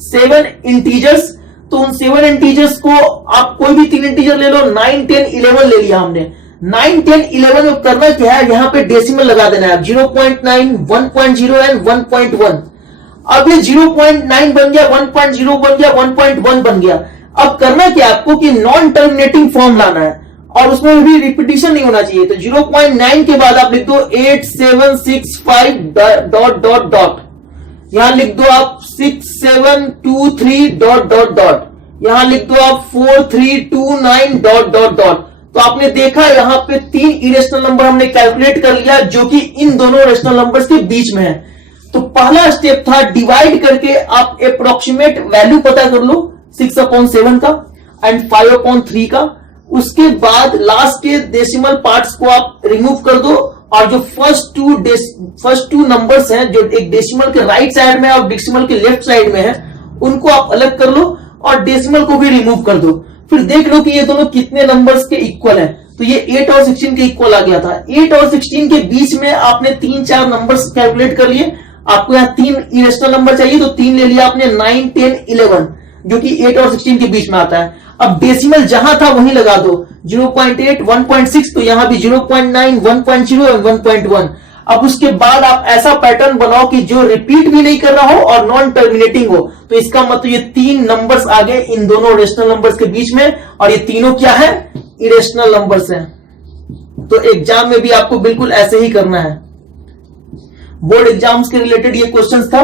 7 इंटीजर्स। तो उन 7 इंटीजर्स को आप कोई भी 3 इंटीजर ले लो, 9 10 11 ले लिया हमने। 9 10 11 में करना क्या है, यहां पे डेसिमल लगा देना है 0.9 1.0 एंड 1.1। अब ये 0.9 बन गया, 1.0 बन गया, 1.1 बन गया। अब करना क्या आपको कि नॉन टर्मिनेटिंग फॉर्म लाना है और उसमें भी रिपीटिशन नहीं होना चाहिए। तो 0.9 के बाद आप लिख दो 8 7 6 5 डॉट डॉट डॉट, यहां लिख दो आप 6 7 2 3 डॉट डॉट डॉट, यहां लिख दो आप 4 3 2 9 डॉट डॉट डॉट। तो आपने देखा यहां पे 3 इरेशनल नंबर हमने कैलकुलेट कर लिया जो कि इन दोनों रेशनल नंबर्स के बीच में है। तो पहला स्टेप था डिवाइड करके आप अप्रोक्सीमेट वैल्यू पता कर लो 6/7 का एंड 5/3 का। उसके बाद लास्ट के डेसिमल पार्ट्स को आप रिमूव कर दो और जो फर्स्ट टू नंबर्स हैं जो एक डेसिमल के राइट साइड में और डेसिमल के लेफ्ट साइड में है उनको आप अलग कर लो और डेसिमल को भी रिमूव कर दो। फिर देख लो कि ये दोनों कितने नंबर्स के इक्वल है। तो ये 8 और 16 के इक्वल आ गया था। 8 और 16 के बीच में आपने 3-4 नंबर्स कैलकुलेट कर लिए। आपको यहाँ 3 इरेशनल नंबर चाहिए तो 3 ले लिया आपने, 9 10 11 जो कि 8 और 16 के बीच में आता है। अब डेसिमल जहां था वहीं लगा दो 0.8 1.6, तो यहां भी 0.9 1.0 और 1.1। अब उसके बाद आप ऐसा पैटर्न बनाओ कि जो रिपीट भी नहीं कर रहा हो और नॉन टर्मिनेटिंग हो। तो इसका मतलब ये 3 नंबर्स आ गए इन दोनों रेशनल नंबर्स के बीच में और ये तीनों क्या है, इरेशनल नंबर्स हैं। तो एग्जाम में भी आपको बिल्कुल ऐसे ही करना है। बोर्ड एग्जाम्स के रिलेटेड ये क्वेश्चंस था।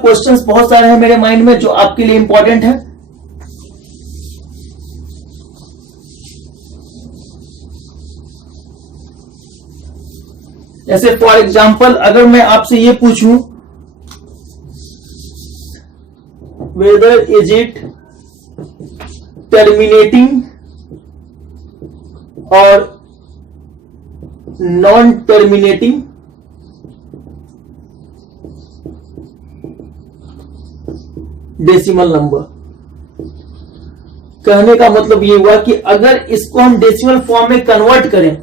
क्वेश्चंस बहुत सारे हैं मेरे माइंड में जो आपके लिए इंपॉर्टेंट है। जैसे फॉर एग्जाम्पल अगर मैं आपसे ये पूछूं वेदर इज इट टर्मिनेटिंग और नॉन टर्मिनेटिंग डेसिमल नंबर। कहने का मतलब ये हुआ कि अगर इसको हम डेसिमल फॉर्म में कन्वर्ट करें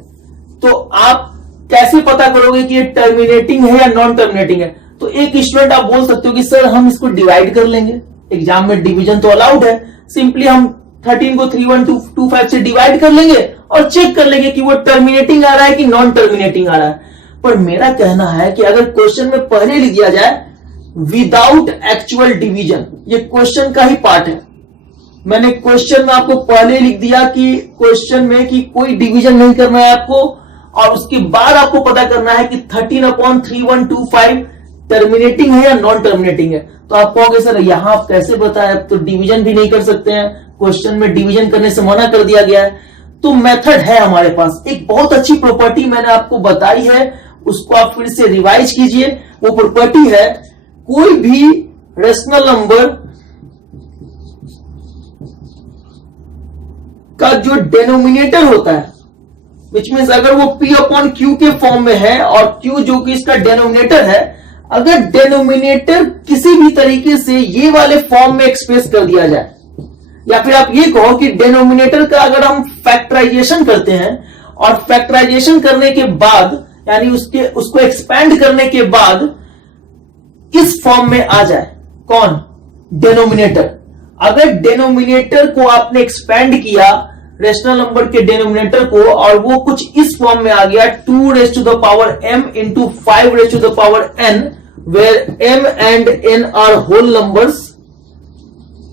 तो आप कैसे पता करोगे कि ये टर्मिनेटिंग है या नॉन टर्मिनेटिंग है। तो एक स्टूडेंट आप बोल सकते हो कि सर हम इसको डिवाइड कर लेंगे, एग्जाम में डिवीजन तो अलाउड है, सिंपली हम 13 को 31225 से डिवाइड कर लेंगे और चेक कर लेंगे कि वो टर्मिनेटिंग आ रहा है कि नॉन टर्मिनेटिंग आ रहा है। पर मेरा कहना है कि अगर क्वेश्चन में पहले लिख दिया जाए विदाउट एक्चुअल डिवीजन, ये क्वेश्चन का ही पार्ट है, मैंने क्वेश्चन में आपको पहले लिख दिया कि क्वेश्चन में कि कोई डिवीजन नहीं करना है आपको, और उसके बाद आपको पता करना है कि 13/3125 टर्मिनेटिंग है या नॉन टर्मिनेटिंग है। तो आप कहोगे सर यहां आप कैसे बताएं, तो डिवीजन भी नहीं कर सकते हैं, क्वेश्चन में डिवीजन करने से मना कर दिया गया है। तो मेथड है हमारे पास, एक बहुत अच्छी प्रॉपर्टी मैंने आपको बताई है, उसको आप फिर से रिवाइज कीजिए। वो प्रॉपर्टी है कोई भी रेशनल नंबर का जो डेनोमिनेटर होता है, विच मीन्स अगर वो P/Q के फॉर्म में है और Q जो कि इसका डेनोमिनेटर है, अगर डेनोमिनेटर किसी भी तरीके से ये वाले फॉर्म में एक्सप्रेस कर दिया जाए, या फिर आप ये कहो कि डेनोमिनेटर का अगर हम फैक्टराइजेशन करते हैं और फैक्टराइजेशन करने के बाद यानी उसको एक्सपैंड करने के बाद इस फॉर्म में आ जाए, कौन, डेनोमिनेटर। अगर डेनोमिनेटर को आपने एक्सपैंड किया रेशनल नंबर के डेनोमिनेटर को और वो कुछ इस फॉर्म में आ गया 2m into 5n where m and n are whole numbers,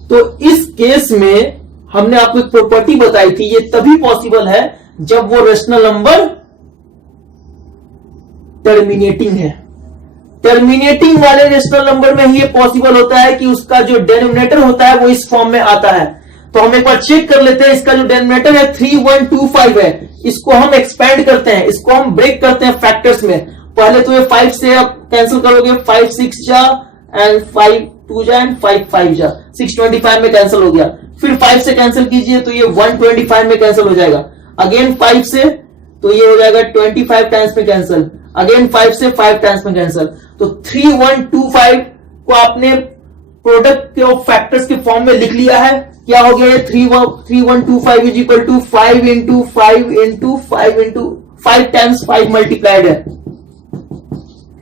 तो इस केस में हमने आपको एक प्रॉपर्टी बताई थी, ये तभी पॉसिबल है जब वो रेशनल नंबर टर्मिनेटिंग है। टर्मिनेटिंग वाले रेशनल नंबर में ही ये पॉसिबल होता है कि उसका जो डेनोमिनेटर होता है वो इस फॉर्म में आता है। तो हम एक बार चेक कर लेते हैं, इसका जो डेनोमिनेटर है 3125 है, इसको हम एक्सपैंड करते हैं, इसको हम ब्रेक करते हैं फैक्टर्स में। पहले तो ये 5 से आप कैंसिल करोगे, 5 6 जा एंड 5 2 जा एंड 5 5 जा, 625 में कैंसिल हो गया। फिर 5 से कैंसिल कीजिए तो ये 125 में कैंसिल हो जाएगा। अगेन 5 से तो ये हो जाएगा 25 टाइम्स में कैंसिल, अगेन 5 से 5 टाइम्स में कैंसिल। तो 3125 को आपने प्रोडक्ट के फैक्टर्स के फॉर्म में लिख लिया है। क्या हो गया ये 3125 is equal to 5 into 5 into 5 into 5 times 5 multiplied है।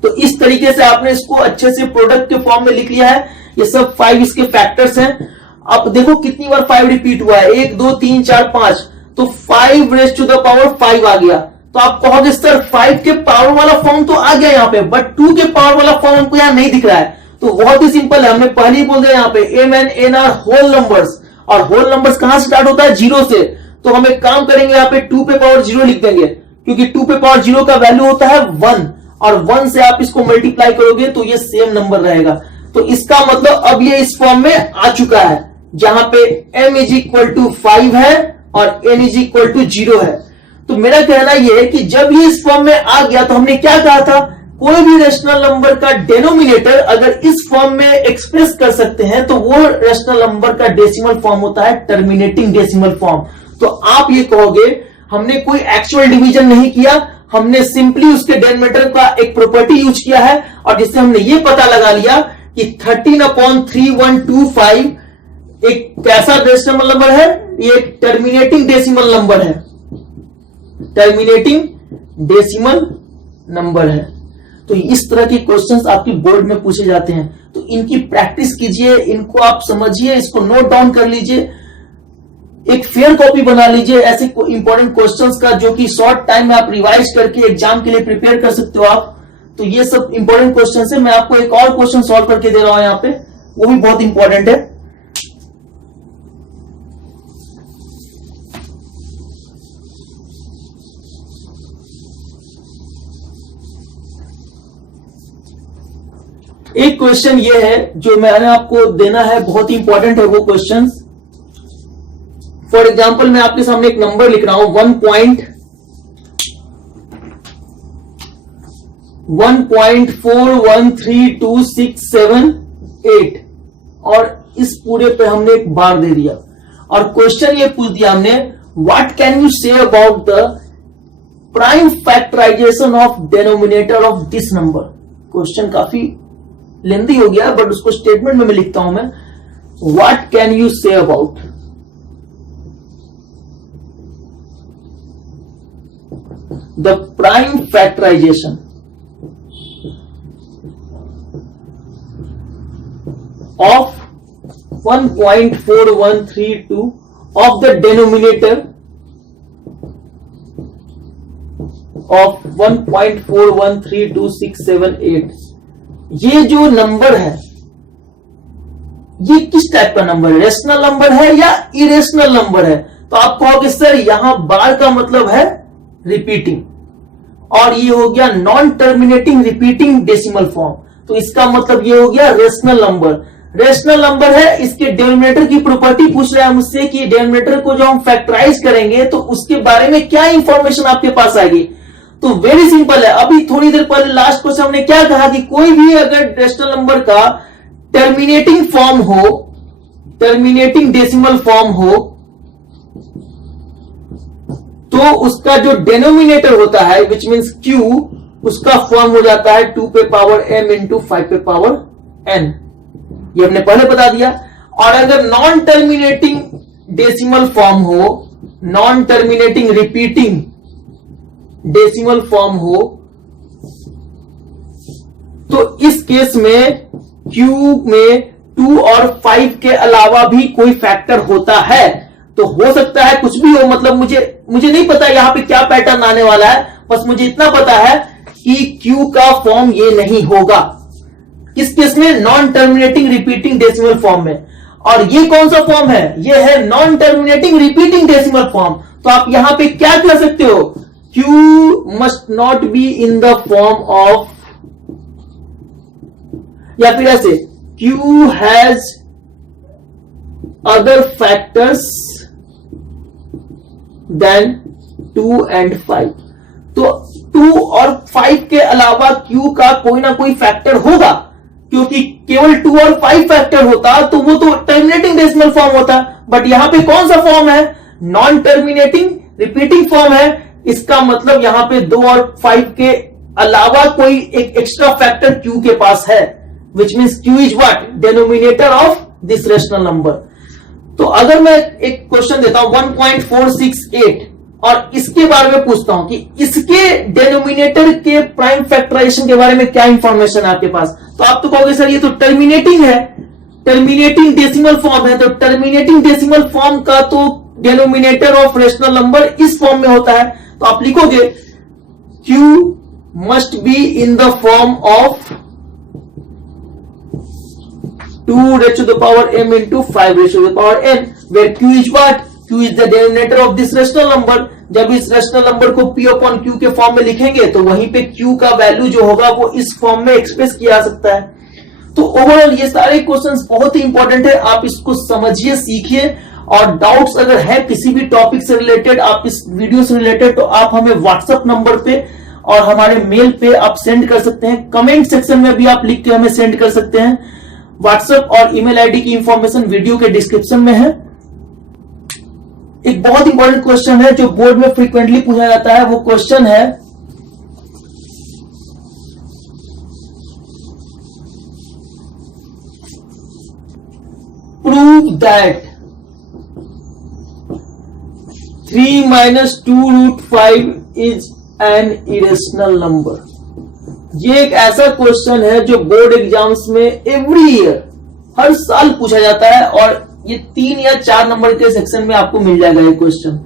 तो इस तरीके से आपने इसको अच्छे से प्रोडक्ट के फॉर्म में लिख लिया है। ये सब 5 इसके फैक्टर्स हैं। अब देखो कितनी बार 5 रिपीट हुआ है, 1 2 3 4 5, तो 5 रेज़ टू द पावर 5 आ गया। तो आप कहोगे सर 5 के पावर वाला फॉर्म तो आ गया यहाँ पे, बट 2 के पावर वाला फॉर्म हमको यहाँ नहीं दिख रहा है। तो बहुत ही सिंपल है, हमने पहले ही बोल दिया यहाँ पे m and n are whole numbers, और होल नंबर्स कहां से स्टार्ट होता है, 0 से। तो हम एक काम करेंगे, यहाँ पे 2 पे पावर 0 लिख देंगे, क्योंकि 2 पे पावर 0 का वैल्यू होता है 1, और 1 से आप इसको मल्टीप्लाई करोगे तो ये सेम नंबर रहेगा। तो इसका मतलब अब ये इस फॉर्म में आ चुका है, जहां पे m इज इक्वल टू 5 है और n इज इक्वल टू 0 है। तो मेरा कहना यह है कि जब ये इस फॉर्म में आ गया तो हमने क्या कहा था, कोई भी रेशनल नंबर का डेनोमिनेटर अगर इस फॉर्म में एक्सप्रेस कर सकते हैं तो वो रेशनल नंबर का डेसिमल फॉर्म होता है टर्मिनेटिंग डेसिमल फॉर्म। तो आप ये कहोगे हमने कोई एक्चुअल डिवीजन नहीं किया, हमने सिंपली उसके डेनोमिनेटर का एक प्रॉपर्टी यूज किया है, और जिससे हमने ये पता लगा लिया कि 13/3125 एक कैसा डेसिमल नंबर है, ये एक टर्मिनेटिंग डेसिमल नंबर है, टर्मिनेटिंग डेसिमल नंबर है। तो इस तरह के क्वेश्चंस आपके बोर्ड में पूछे जाते हैं, तो इनकी प्रैक्टिस कीजिए, इनको आप समझिए, इसको नोट डाउन कर लीजिए, एक फेयर कॉपी बना लीजिए ऐसे इंपॉर्टेंट क्वेश्चंस का, जो कि शॉर्ट टाइम में आप रिवाइज करके एग्जाम के लिए प्रिपेयर कर सकते हो आप। तो ये सब इंपॉर्टेंट क्वेश्चंस है। मैं आपको एक और क्वेश्चन सॉल्व करके दे रहा हूं यहाँ पे, वो भी बहुत इंपॉर्टेंट है। एक क्वेश्चन ये है जो मैंने आपको देना है, बहुत ही इंपॉर्टेंट है वो क्वेश्चन। फॉर एग्जाम्पल मैं आपके सामने एक नंबर लिख रहा हूं 1.413267 और इस पूरे पे हमने एक बार दे दिया, और क्वेश्चन ये पूछ दिया हमने what can you say about the prime factorization of denominator of this number. Question काफी लेंदी हो गया बट उसको स्टेटमेंट में मैं लिखता हूं मैं, what can you say about the prime factorization of 1.4132 of the denominator of 1.413268। ये जो नंबर है ये किस टाइप का नंबर है, रेशनल नंबर है या इरेशनल नंबर है। तो आप कहोगे सर यहां बार का मतलब है रिपीटिंग और ये हो गया non terminating repeating decimal form, तो इसका मतलब ये हो गया रेशनल नंबर। रेशनल नंबर है, इसके डेनोमिनेटर की प्रॉपर्टी पूछ रहा है मुझसे कि डेनोमिनेटर को जो हम फैक्टराइज करेंगे तो उसके बारे में क्या इंफॉर्मेशन आपके पास आएगी। तो वेरी सिंपल है, अभी थोड़ी देर पहले लास्ट क्वेश्चन हमने क्या कहा कि कोई भी अगर रेशनल नंबर का टर्मिनेटिंग फॉर्म हो, टर्मिनेटिंग डेसिमल फॉर्म हो, तो उसका जो डेनोमिनेटर होता है विच मीन्स क्यू, उसका फॉर्म हो जाता है 2 पे पावर m इंटू 5 पे पावर n। ये हमने पहले बता दिया। और अगर नॉन टर्मिनेटिंग डेसिमल फॉर्म हो, non terminating repeating decimal form हो, तो इस केस में क्यूब में 2 और 5 के अलावा भी कोई फैक्टर होता है। तो हो सकता है कुछ भी हो, मतलब मुझे नहीं पता यहां पे क्या पैटर्न आने वाला है, बस मुझे इतना पता है कि क्यू का फॉर्म ये नहीं होगा। किस केस में, non terminating repeating decimal form में। और ये कौन सा फॉर्म है, ये है non terminating repeating decimal form. तो आप यहां पे क्या कर सकते हो, Q must not be in the form of, या फिर ऐसे Q has other factors than 2 and 5। तो 2 और 5 के अलावा क्यू का कोई ना कोई फैक्टर होगा, क्योंकि केवल 2 और 5 फैक्टर होता तो वो तो टर्मिनेटिंग डेसिमल फॉर्म होता। बट यहां पे कौन सा फॉर्म है, नॉन टर्मिनेटिंग रिपीटिंग फॉर्म है। इसका मतलब यहां पे 2 और 5 के अलावा कोई एक एक्स्ट्रा फैक्टर क्यू के पास है, which means Q is what, denominator of this rational number. तो अगर मैं एक क्वेश्चन देता हूं 1.468 और इसके बारे में पूछता हूं कि इसके डेनोमिनेटर के प्राइम फैक्टराइजेशन के बारे में क्या इंफॉर्मेशन है आपके पास, तो आप तो कहोगे सर ये तो टर्मिनेटिंग है, टर्मिनेटिंग डेसिमल फॉर्म है। तो टर्मिनेटिंग डेसिमल फॉर्म का तो डेनोमिनेटर ऑफ रेशनल नंबर इस फॉर्म में होता है। तो आप लिखोगे Q must be in the form of 2 raised to the power m into 5 raised to the power n, where Q is what, Q is the denominator of this rational number। जब इस रेशनल नंबर को P upon Q के फॉर्म में लिखेंगे तो वहीं पे Q का वैल्यू जो होगा वो इस फॉर्म में एक्सप्रेस किया जा सकता है। तो ओवरऑल ये सारे क्वेश्चंस बहुत ही इंपॉर्टेंट है, आप इसको समझिए, सीखिए। और डाउट्स अगर है किसी भी टॉपिक से रिलेटेड, आप इस वीडियो से रिलेटेड, तो आप हमें व्हाट्सएप नंबर पे और हमारे मेल पे आप सेंड कर सकते हैं। कमेंट सेक्शन में भी आप लिख के हमें सेंड कर सकते हैं। व्हाट्सएप और ईमेल आईडी की इंफॉर्मेशन वीडियो के डिस्क्रिप्शन में है। एक बहुत इंपॉर्टेंट क्वेश्चन है जो बोर्ड में फ्रीक्वेंटली पूछा जाता है, वो क्वेश्चन है prove that 3 minus 2 root 5 is an irrational number। ये एक ऐसा क्वेश्चन है जो बोर्ड एग्जाम्स में एवरी ईयर हर साल पूछा जाता है और ये 3 या 4 नंबर के सेक्शन में आपको मिल जाएगा ये क्वेश्चन।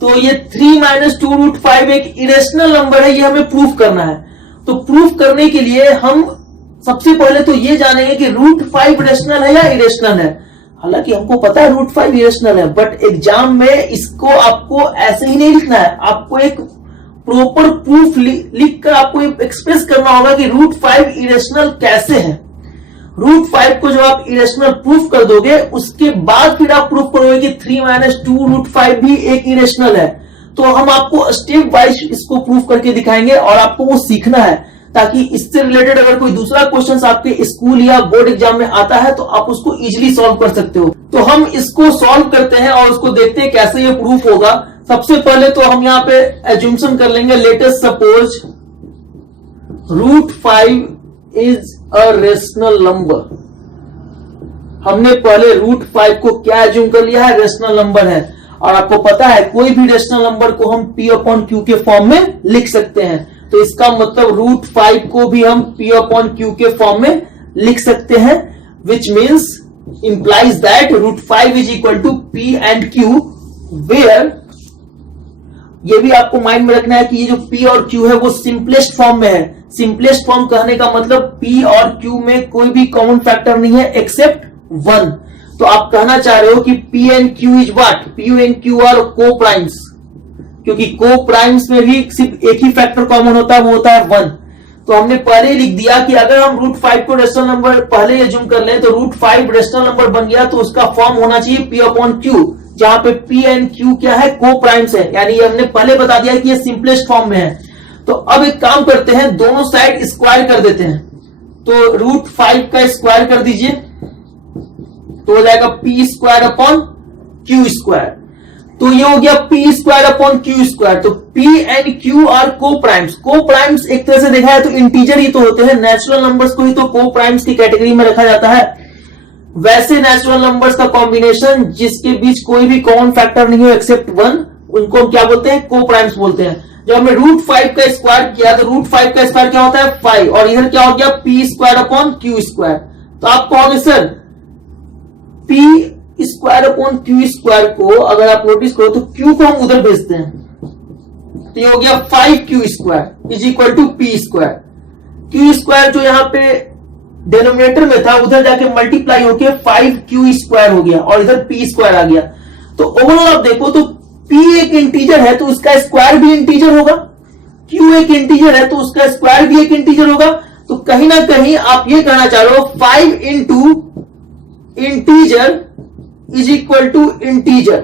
तो ये 3 minus 2 root 5 एक इरेशनल नंबर है, ये हमें प्रूफ करना है। तो प्रूफ करने के लिए हम सबसे पहले तो ये जानेंगे कि रूट 5 रेशनल है या इरेशनल है। हालांकि हमको पता है रूट 5 इरेशनल है, बट एग्जाम में इसको आपको ऐसे ही नहीं लिखना है, आपको एक प्रॉपर प्रूफ लिखकर आपको एक्सप्रेस करना होगा कि रूट 5 इरेशनल कैसे है। रूट 5 को जब आप इरेशनल प्रूफ कर दोगे उसके बाद फिर आप प्रूफ करोगे कि 3 minus 2 root 5 भी एक इरेशनल है। तो हम आपको स्टेप वाइज इसको प्रूफ करके दिखाएंगे और आपको वो सीखना है, ताकि इससे रिलेटेड अगर कोई दूसरा क्वेश्चन आपके स्कूल या बोर्ड एग्जाम में आता है तो आप उसको इजीली सॉल्व कर सकते हो। तो हम इसको सॉल्व करते हैं और उसको देखते हैं कैसे ये प्रूफ होगा। सबसे पहले तो हम यहां पे एज्यूमशन कर लेंगे, let us suppose √5 is a rational number. हमने पहले √5 को क्या एज्यूम कर लिया है, रेशनल नंबर है। और आपको पता है कोई भी रेशनल नंबर को हम P/Q के फॉर्म में लिख सकते हैं, तो इसका मतलब √5 को भी हम P/Q के फॉर्म में लिख सकते हैं, which means implies that √5 is equal to P and Q, where ये भी आपको माइंड में रखना है कि ये जो P और Q है वो सिंपलेस्ट फॉर्म में है। सिंपलेस्ट फॉर्म कहने का मतलब P और Q में कोई भी कॉमन फैक्टर नहीं है एक्सेप्ट 1। तो आप कहना चाह रहे हो कि P and Q is what? P and Q are co-primes, क्योंकि co-primes में भी सिर्फ एक ही फैक्टर कॉमन होता है, वो होता है 1। तो हमने पहले ही लिख दिया कि अगर हम √5 को रेशनल नंबर पहले एज्यूम कर लें तो √5 रेशनल नंबर बन गया, तो उसका फॉर्म होना चाहिए P/Q, जहां पे P and Q क्या है, को-प्राइम्स है। यानी ये हमने पहले बता दिया कि ये सिंपलेस्ट फॉर्म में है। तो अब एक काम करते हैं, दोनों साइड स्क्वायर कर देते हैं। तो √5 का स्क्वायर कर दीजिए, तो हो जाएगा P²/Q²। तो ये हो गया P²/Q²। तो P एंड Q आर को-प्राइम्स। को-प्राइम्स एक तरह से देखा है तो इंटीजर ही तो होते हैं, नेचुरल नंबर्स को ही तो को-प्राइम्स की कैटेगरी में रखा जाता है। वैसे नेचुरल नंबर्स का कॉम्बिनेशन जिसके बीच कोई भी कॉमन फैक्टर नहीं हो एक्सेप्ट 1, उनको हम क्या बोलते हैं, को-प्राइम्स बोलते हैं। जब हमने √5 का स्क्वायर किया तो √5 का स्क्वायर क्या होता है, 5, और इधर क्या हो गया, P²/Q²। तो आप कहोगे सर P²/Q² को अगर आप नोटिस करो तो Q को हम उधर भेजते हैं, तो ये हो गया 5Q² is equal to P²। Q² जो यहां पे डिनोमिनेटर में था उधर जाके मल्टीप्लाई होके 5Q² हो गया और इधर P² आ गया। तो ओवरऑल आप देखो तो P एक इंटीजर है तो उसका स्क्वायर भी इंटीजर होगा, Q एक इंटीजर है तो उसका स्क्वायर भी एक इंटीजर होगा। तो कहीं ना कहीं आप ये कहना चाह रहे हो 5 into integer is equal to integer.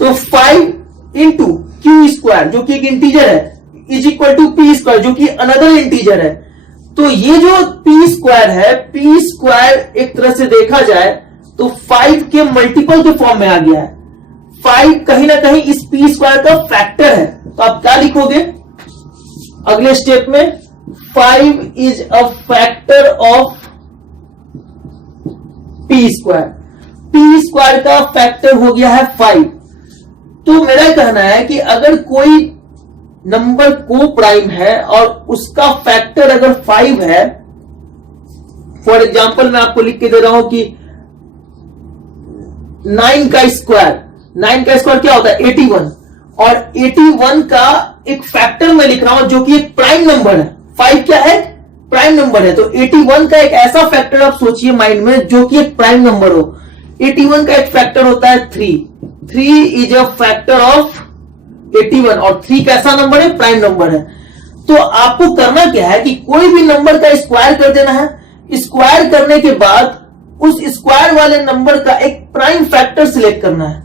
तो 5 इंटू Q² जो कि एक इंटीजर है इज इक्वल टू P² जो कि अनदर इंटीजर है। तो ये जो P² है, P² एक तरह से देखा जाए तो 5 के मल्टीपल के फॉर्म में आ गया है। 5 कहीं ना कहीं इस P² का फैक्टर है। तो आप क्या लिखोगे अगले स्टेप में, 5 is a factor of P²। P² का फैक्टर हो गया है 5। तो मेरा कहना है कि अगर कोई नंबर को-प्राइम है और उसका फैक्टर अगर 5 है, फॉर एग्जांपल मैं आपको लिख के दे रहा हूं कि 9 का स्क्वायर क्या होता है, 81, और 81 का एक फैक्टर मैं लिख रहा हूं जो कि एक प्राइम नंबर है। 5 क्या है, प्राइम नंबर है। तो 81 का एक ऐसा फैक्टर आप सोचिए माइंड में जो कि एक प्राइम नंबर हो। 81 का एक फैक्टर होता है 3 इज अ फैक्टर ऑफ 81, और 3 कैसा नंबर है, प्राइम नंबर है। तो आपको करना क्या है कि कोई भी नंबर का स्क्वायर कर देना है। स्क्वायर करने के बाद उस स्क्वायर वाले नंबर का एक प्राइम फैक्टर सिलेक्ट करना है।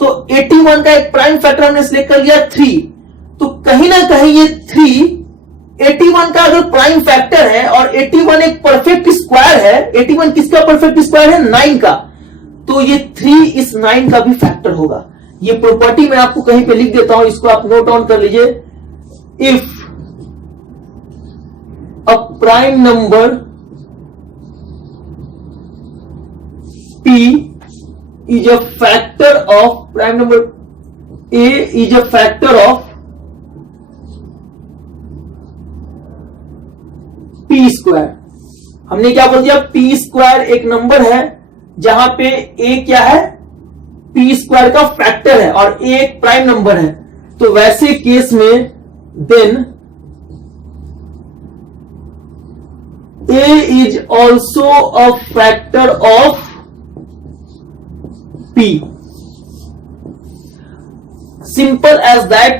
तो 81 का एक प्राइम फैक्टर हमने सिलेक्ट कर लिया 3। तो कहीं ना कहीं ये 3 81 का अगर प्राइम फैक्टर है और 81 एक परफेक्ट स्क्वायर है, 81 किसका परफेक्ट स्क्वायर है, 9 का, तो ये 3 इस 9 का भी फैक्टर होगा। ये प्रॉपर्टी मैं आपको कहीं पे लिख देता हूं, इसको आप नोट डाउन कर लीजिए। If a prime number P is a factor of prime number A is a factor of P²। हमने क्या बोल दिया, P² एक नंबर है जहां पे A क्या है, P² का फैक्टर है और A एक प्राइम नंबर है। तो वैसे केस में then A is also a factor of P। Simple as that.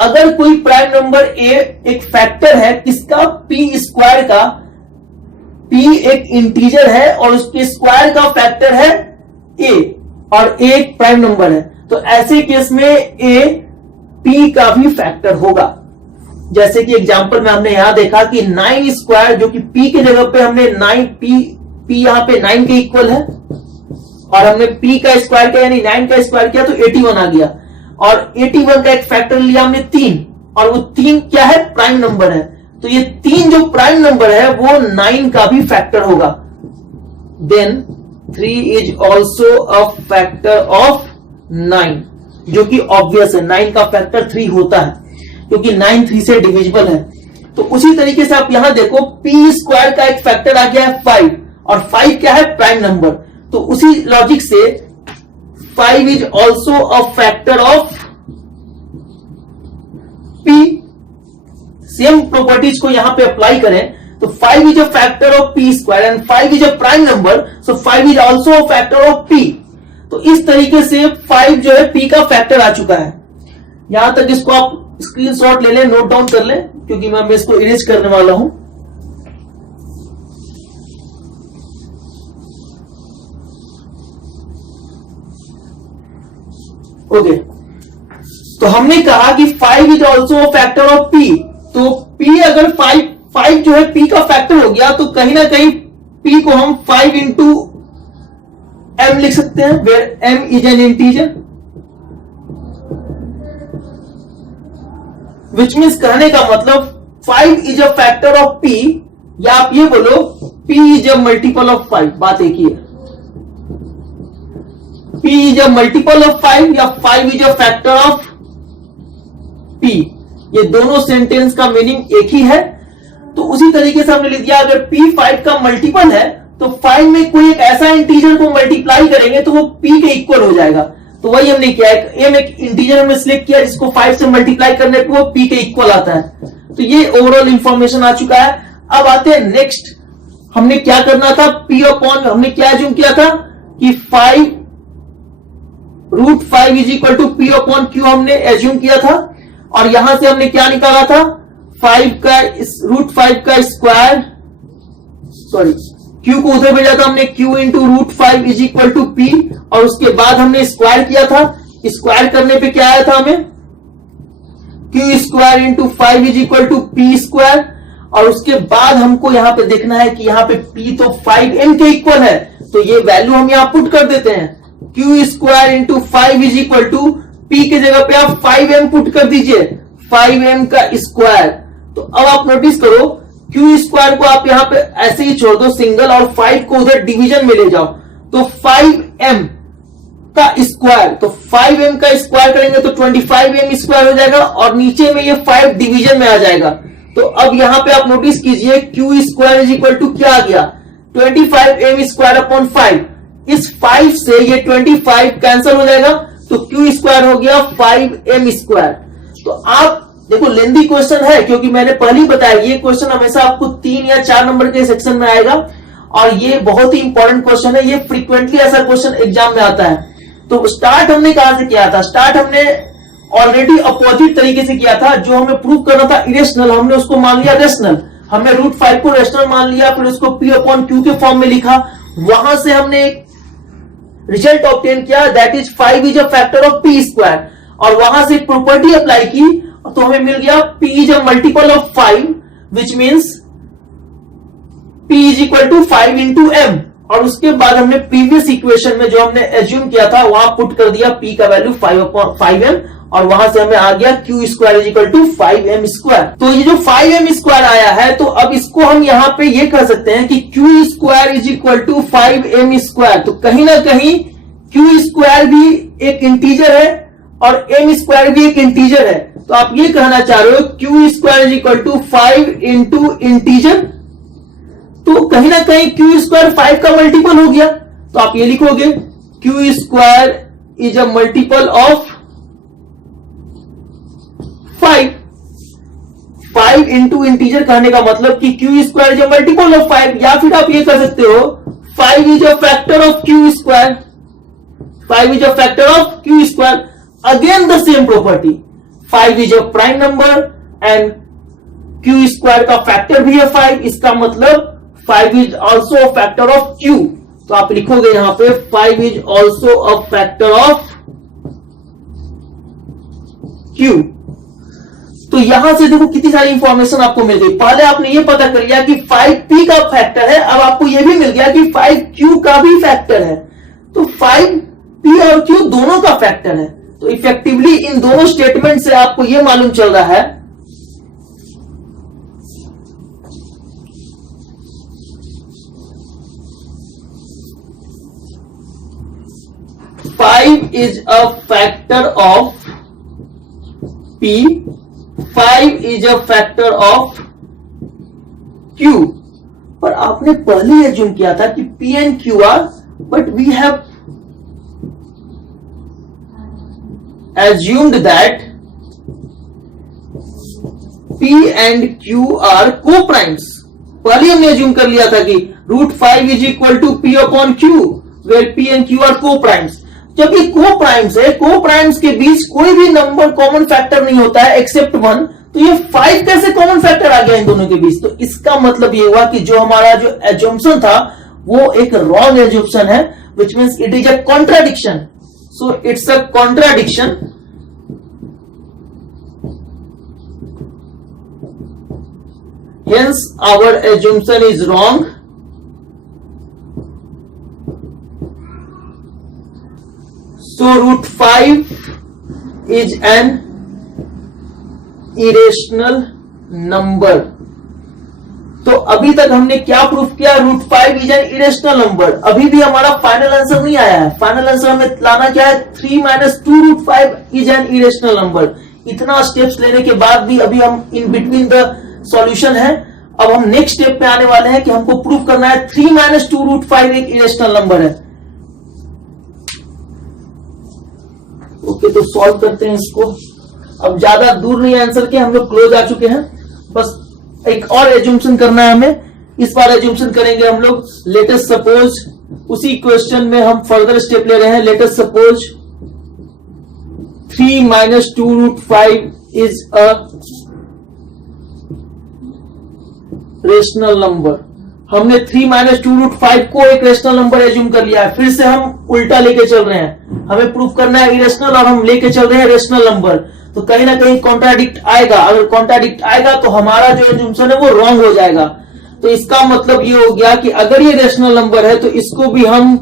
अगर कोई प्राइम नंबर A एक फैक्टर है किसका, P² का, P एक इंटीजर है और उसके स्क्वायर का फैक्टर है A, और A एक प्राइम नंबर है, तो ऐसे केस में A P का भी फैक्टर होगा। जैसे कि एग्जांपल में हमने यहां देखा कि 9² जो कि P के जगह पे हमने 9 P यहां पे 9 के इक्वल है, और हमने p का स्क्वायर किया यानी 9 का स्क्वायर किया तो 81 आ गया, और 81 का एक फैक्टर लिया हमने 3, और वो 3 क्या है, प्राइम नंबर है, तो ये 3 जो प्राइम नंबर है वो 9 का भी फैक्टर होगा। Then 3 is also a factor of 9, जो कि ऑब्वियस है, 9 का फैक्टर 3 होता है क्योंकि 9 3 से डिविजिबल है। तो उसी तरीके से आप यहां देखो p स्क्वायर का एक फैक्टर आ गया है 5, और 5 क्या है, प्राइम नंबर, तो उसी लॉजिक से 5 is also a factor of p। Same properties को यहां पे अप्लाई करें तो 5 is a factor of p square and 5 is a prime number, so 5 is also a factor of p। तो इस तरीके से 5 जो है p का फैक्टर आ चुका है। यहां तक इसको आप स्क्रीनशॉट ले लें, नोट डाउन कर लें, क्योंकि मैं इसको इरेज करने वाला हूं। ओके, तो हमने कहा कि 5 is also factor of p, तो p अगर 5 जो है p का फैक्टर हो गया तो कहीं ना कहीं p को हम 5 इंटू m लिख सकते हैं, where m is an integer, which means कहने का मतलब 5 is a factor of p, या आप ये बोलो p is a multiple of 5, बात एक ही है। p is a multiple of 5 या 5 is a factor of p, ये दोनों सेंटेंस का मीनिंग एक ही है। तो उसी तरीके से हमने लिख दिया अगर p 5 का मल्टीपल है तो 5 में कोई एक ऐसा इंटीजर को मल्टीप्लाई करेंगे तो वो p के इक्वल हो जाएगा। तो वही हमने किया, एक इंटीजर हमने सिलेक्ट किया जिसको 5 से मल्टीप्लाई करने पे वो p के इक्वल आता है। तो ये ओवरऑल इंफॉर्मेशन आ चुका है। अब आते हैं नेक्स्ट, हमने क्या करना था, p अपॉन, हमने क्या एज्यूम किया था कि 5 √5 is equal to p upon q हमने एज्यूम किया था, और यहां से हमने क्या निकाला था, 5 का √5 का स्क्वायर, सॉरी q को उधर भेजा था हमने, q into √5 is equal to p, और उसके बाद हमने स्क्वायर किया था, स्क्वायर करने पे क्या आया था हमें, q square into 5 is equal to p square, और उसके बाद हमको यहां पे देखना है कि यहां पे p तो 5m के इक्वल है, तो ये वैल्यू हम यहां पुट कर देते हैं, q square into 5 is equal to p के जगह पे आप 5m पुट कर दीजिए, 5m का स्क्वायर। तो अब आप नोटिस करो q स्क्वायर को आप यहां पे ऐसे ही छोड़ दो सिंगल, और 5 को उधर डिवीजन में ले जाओ, तो 5m का स्क्वायर, तो 5m का स्क्वायर करेंगे तो 25m स्क्वायर हो जाएगा, और नीचे में ये 5 डिवीजन में आ जाएगा। तो अब यहां पे आप नोटिस कीजिए q square is equal to क्या आ गया, 25m स्क्वायर अपॉन 5, इस 5 से ये 25 कैंसिल हो जाएगा, तो q स्क्वायर हो गया 5m स्क्वायर। तो आप देखो लेंदी क्वेश्चन है, क्योंकि मैंने पहले ही बताया ये क्वेश्चन हमेशा आपको 3 या 4 नंबर के सेक्शन में आएगा, और ये बहुत ही इंपॉर्टेंट क्वेश्चन है, ये फ्रीक्वेंटली ऐसा क्वेश्चन एग्जाम में आता है। तो स्टार्ट हमने कहां से किया था, स्टार्ट हमने ऑलरेडी अपोजिट तरीके से किया था, जो हमें प्रूव करना था इरेशनल, हमने उसको मान लिया रेशनल, हमने √5 को रेशनल मान लिया, फिर उसको p अपॉन q के फॉर्म में लिखा, वहां से हमने एक रिजल्ट ऑब्टेन किया, that is 5 is a factor of p square, और वहां से प्रॉपर्टी अप्लाई की, तो हमें मिल गया p is a multiple of 5, which means p is equal to 5 into m, और उसके बाद हमने प्रीवियस इक्वेशन में जो हमने एज्यूम किया था वहां पुट कर दिया p का वैल्यू 5m, और वहां से हमें आ गया q square is equal to 5m square. तो ये जो 5m स्क्वायर आया है, तो अब इसको हम यहां पे ये कह सकते हैं कि q square is equal to 5m square. तो कहीं ना कहीं q स्क्वायर भी एक इंटीजर है और m स्क्वायर भी एक इंटीजर है, तो आप ये कहना चाह रहे हो q square is equal to 5 into integer, तो कहीं ना कहीं q स्क्वायर 5 का मल्टीपल हो गया, तो आप ये लिखोगे q square is a multiple of 5 into integer कहने का मतलब कि q square is a multiple of 5, या फिर आप ये कह सकते हो 5 is a factor of q square, 5 is a factor of q square, again the same property, 5 is a prime number and q square का फैक्टर भी है 5, इसका मतलब 5 is also a factor of q, तो आप लिखोगे यहां पे 5 is also a factor of q। तो यहां से देखो कितनी सारी इंफॉर्मेशन आपको मिल गई, पहले आपने ये पता कर लिया कि 5p का फैक्टर है, अब आपको ये भी मिल गया कि 5q का भी फैक्टर है, तो 5 p और q दोनों का फैक्टर है। तो इफेक्टिवली इन दोनों स्टेटमेंट से आपको यह मालूम चल रहा है 5 is a factor of P, 5 is a factor of Q। पर आपने पहले एज्यूम किया था कि P and Q are, but we have assumed that P and Q are co-primes। पहले हमने एज्यूम कर लिया था कि √5 is equal to P upon Q, where P and Q are co-primes। जब ये को-प्राइम्स है, को-प्राइम्स के बीच कोई भी नंबर कॉमन फैक्टर नहीं होता है एक्सेप्ट 1, तो ये 5 कैसे कॉमन फैक्टर आ गया इन दोनों के बीच? तो इसका मतलब ये हुआ कि जो हमारा जो एजम्पशन था वो एक रॉन्ग एजम्पशन है, which means it is a contradiction. So it's a contradiction, hence our assumption is wrong। So √5 is an irrational number। तो अभी तक हमने क्या प्रूफ किया? √5 is an irrational number। अभी भी हमारा फाइनल आंसर नहीं आया है। फाइनल आंसर हमें लाना क्या है? 3 - 2 √5 is an irrational number। इतना स्टेप्स लेने के बाद भी अभी हम इन बिटवीन द सॉल्यूशन है। अब हम नेक्स्ट स्टेप पे आने वाले हैं कि हमको प्रूफ करना है 3 - 2 √5 एक इरेशनल नंबर है। ओके, तो सॉल्व करते हैं इसको। अब ज्यादा दूर नहीं आंसर के, हम लोग क्लोज आ चुके हैं। बस एक और एज्यूम्पशन करना है हमें। इस बार एज्यूम्पशन करेंगे हम लोग, लेटेस्ट सपोज, उसी क्वेश्चन में हम फर्दर स्टेप ले रहे हैं। Latest suppose 3 - 2 √5 is a rational number. हमने 3 - 2 √5 को एक रेशनल नंबर एज्यूम कर लिया है। फिर से हम उल्टा लेके चल रहे हैं। हमें प्रूफ करना है इरेशनल और हम लेके चल रहे हैं रेशनल नंबर। तो कहीं ना कहीं कॉन्ट्राडिक्ट आएगा। अगर कॉन्ट्राडिक्ट आएगा तो हमारा जो एज्यूम्पशन है वो रॉन्ग हो जाएगा। तो इसका मतलब ये हो गया कि अगर ये रेशनल नंबर है तो इसको भी हम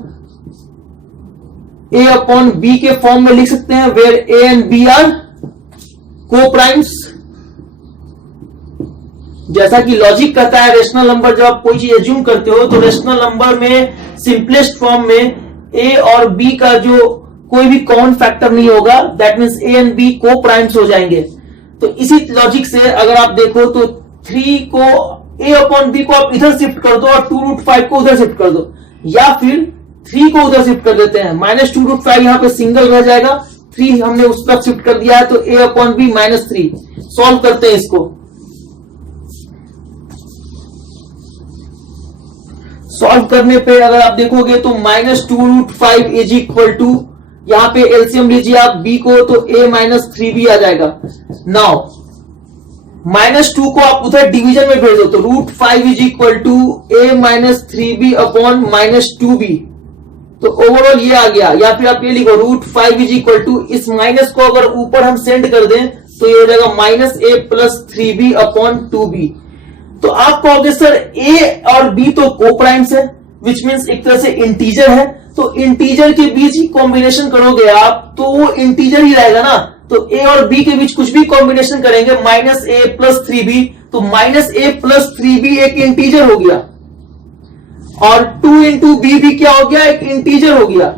a अपॉन b के फॉर्म में लिख सकते हैं, where a and b are coprimes. जैसा कि लॉजिक कहता है, रेशनल नंबर जब आप कोई चीज एज्यूम करते हो तो रेशनल नंबर में सिंपलेस्ट फॉर्म में a और b का जो कोई भी कॉमन फैक्टर नहीं होगा, that means a and b को प्राइम्स हो जाएंगे। तो इसी लॉजिक से अगर आप देखो तो 3 को a अपॉन b को आप इधर शिफ्ट कर दो और 2 √5 को उधर शिफ्ट कर दो, या फिर 3 को उधर शिफ्ट कर देते हैं। -2 √5 यहां पे सिंगल रह जाएगा, 3 हमने उस तरफ शिफ्ट कर दिया है, तो a अपॉन b -3। सॉल्व करते हैं इसको। सॉल्व करने पे अगर आप देखोगे तो -2 √5 इज इक्वल टू, यहां पे एलसीएम लीजिए आप b को, तो a -3b आ जाएगा। नाउ -2 को आप उधर डिवीजन में भेज दो तो √5 is equal to a -3b upon -2b। तो ओवरऑल ये आ गया। या फिर आप ये लिखो √5 इज इक्वल टू, इस माइनस को अगर ऊपर हम सेंड कर दें तो ये हो जाएगा -a + 3b अपॉन 2b। तो आप कहोगे सर a और b तो को-प्राइम्स है, विच मीन्स एक तरह से इंटीजर है। तो इंटीजर के बीच ही कॉम्बिनेशन करोगे आप तो वो इंटीजर ही रहेगा ना। तो a और b के बीच कुछ भी कॉम्बिनेशन करेंगे -a + 3b, तो -a + 3b एक इंटीजर हो गया, और 2 × b भी क्या हो गया? एक इंटीजर हो गया।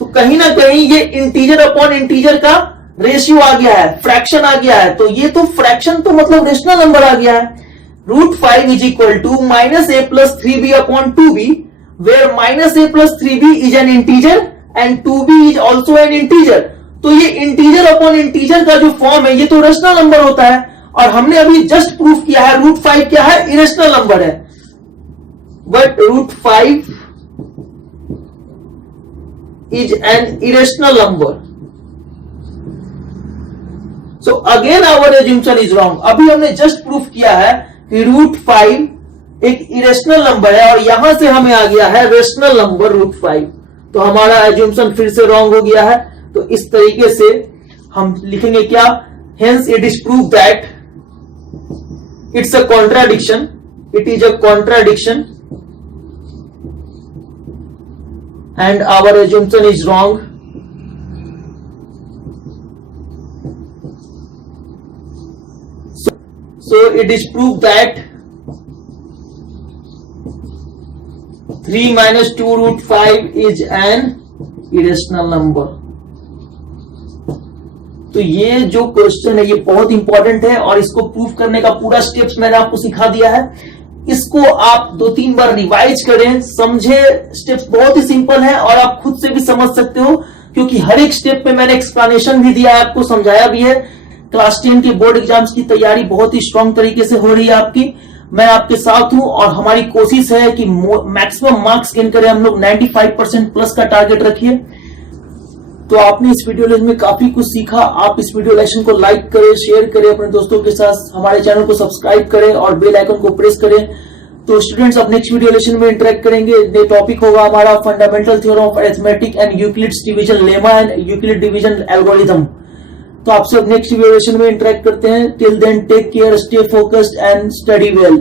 तो कहीं ना कहीं ये इंटीजर अपॉन इंटीजर का रेशियो आ गया है, फ्रैक्शन आ गया है। तो ये तो फ्रैक्शन तो मतलब रेशनल नंबर आ गया है। √5 is equal to -a + 3b upon 2b, where -a + 3b is an integer and 2b is also an integer। तो ये इंटीजर अपॉन इंटीजर का जो फॉर्म है ये तो रेशनल नंबर होता है, और हमने अभी जस्ट प्रूफ किया है √5 क्या है? इरेशनल नंबर है। But √5 is an irrational number। So again our assumption is wrong। अभी हमने जस्ट प्रूफ किया है कि √5 एक इरेशनल नंबर है और यहां से हमें आ गया है रेशनल नंबर √5। तो हमारा एज्यूम्पशन फिर से रॉन्ग हो गया है। तो इस तरीके से हम लिखेंगे क्या? Hence it is prove that it's a contradiction, it is a contradiction and our assumption is wrong. So it is proved that 3 minus 2 root 5 is an irrational number. तो ये जो क्वेश्चन है ये बहुत इंपॉर्टेंट है और इसको प्रूव करने का पूरा स्टेप्स मैंने आपको सिखा दिया है. इसको आप 2-3 बार रिवाइज करें, समझे. स्टेप्स बहुत ही सिंपल है और आप खुद से भी समझ सकते हो क्योंकि हर एक स्टेप पे मैंने एक्सप्लेनेशन भी दिया है, आपको समझाया भी है. क्लास 10 के बोर्ड एग्जाम्स की तैयारी बहुत ही स्ट्रांग तरीके से हो रही है आपकी. मैं आपके साथ हूं और हमारी कोशिश है कि मैक्सिमम मार्क्स गेन करें हम लोग. 95% प्लस का टारगेट रखिए. तो आपने इस वीडियो लेक्चर में काफी कुछ सीखा. आप इस वीडियो लेक्चर को लाइक करें, शेयर करें अपने दोस्तों के साथ, हमारे चैनल को सब्सक्राइब करें और बेल आइकन को प्रेस करें. तो स्टूडेंट्स अब नेक्स्ट वीडियो लेक्चर में इंटरेक्ट करेंगे. ये टॉपिक होगा हमारा fundamental theorem of arithmetic and Euclid's division lemma and Euclid division algorithm. तो आपसे अब नेक्स्ट वीडियो लेक्चर में इंटरेक्ट करते हैं. Till then take care, stay focused and study well.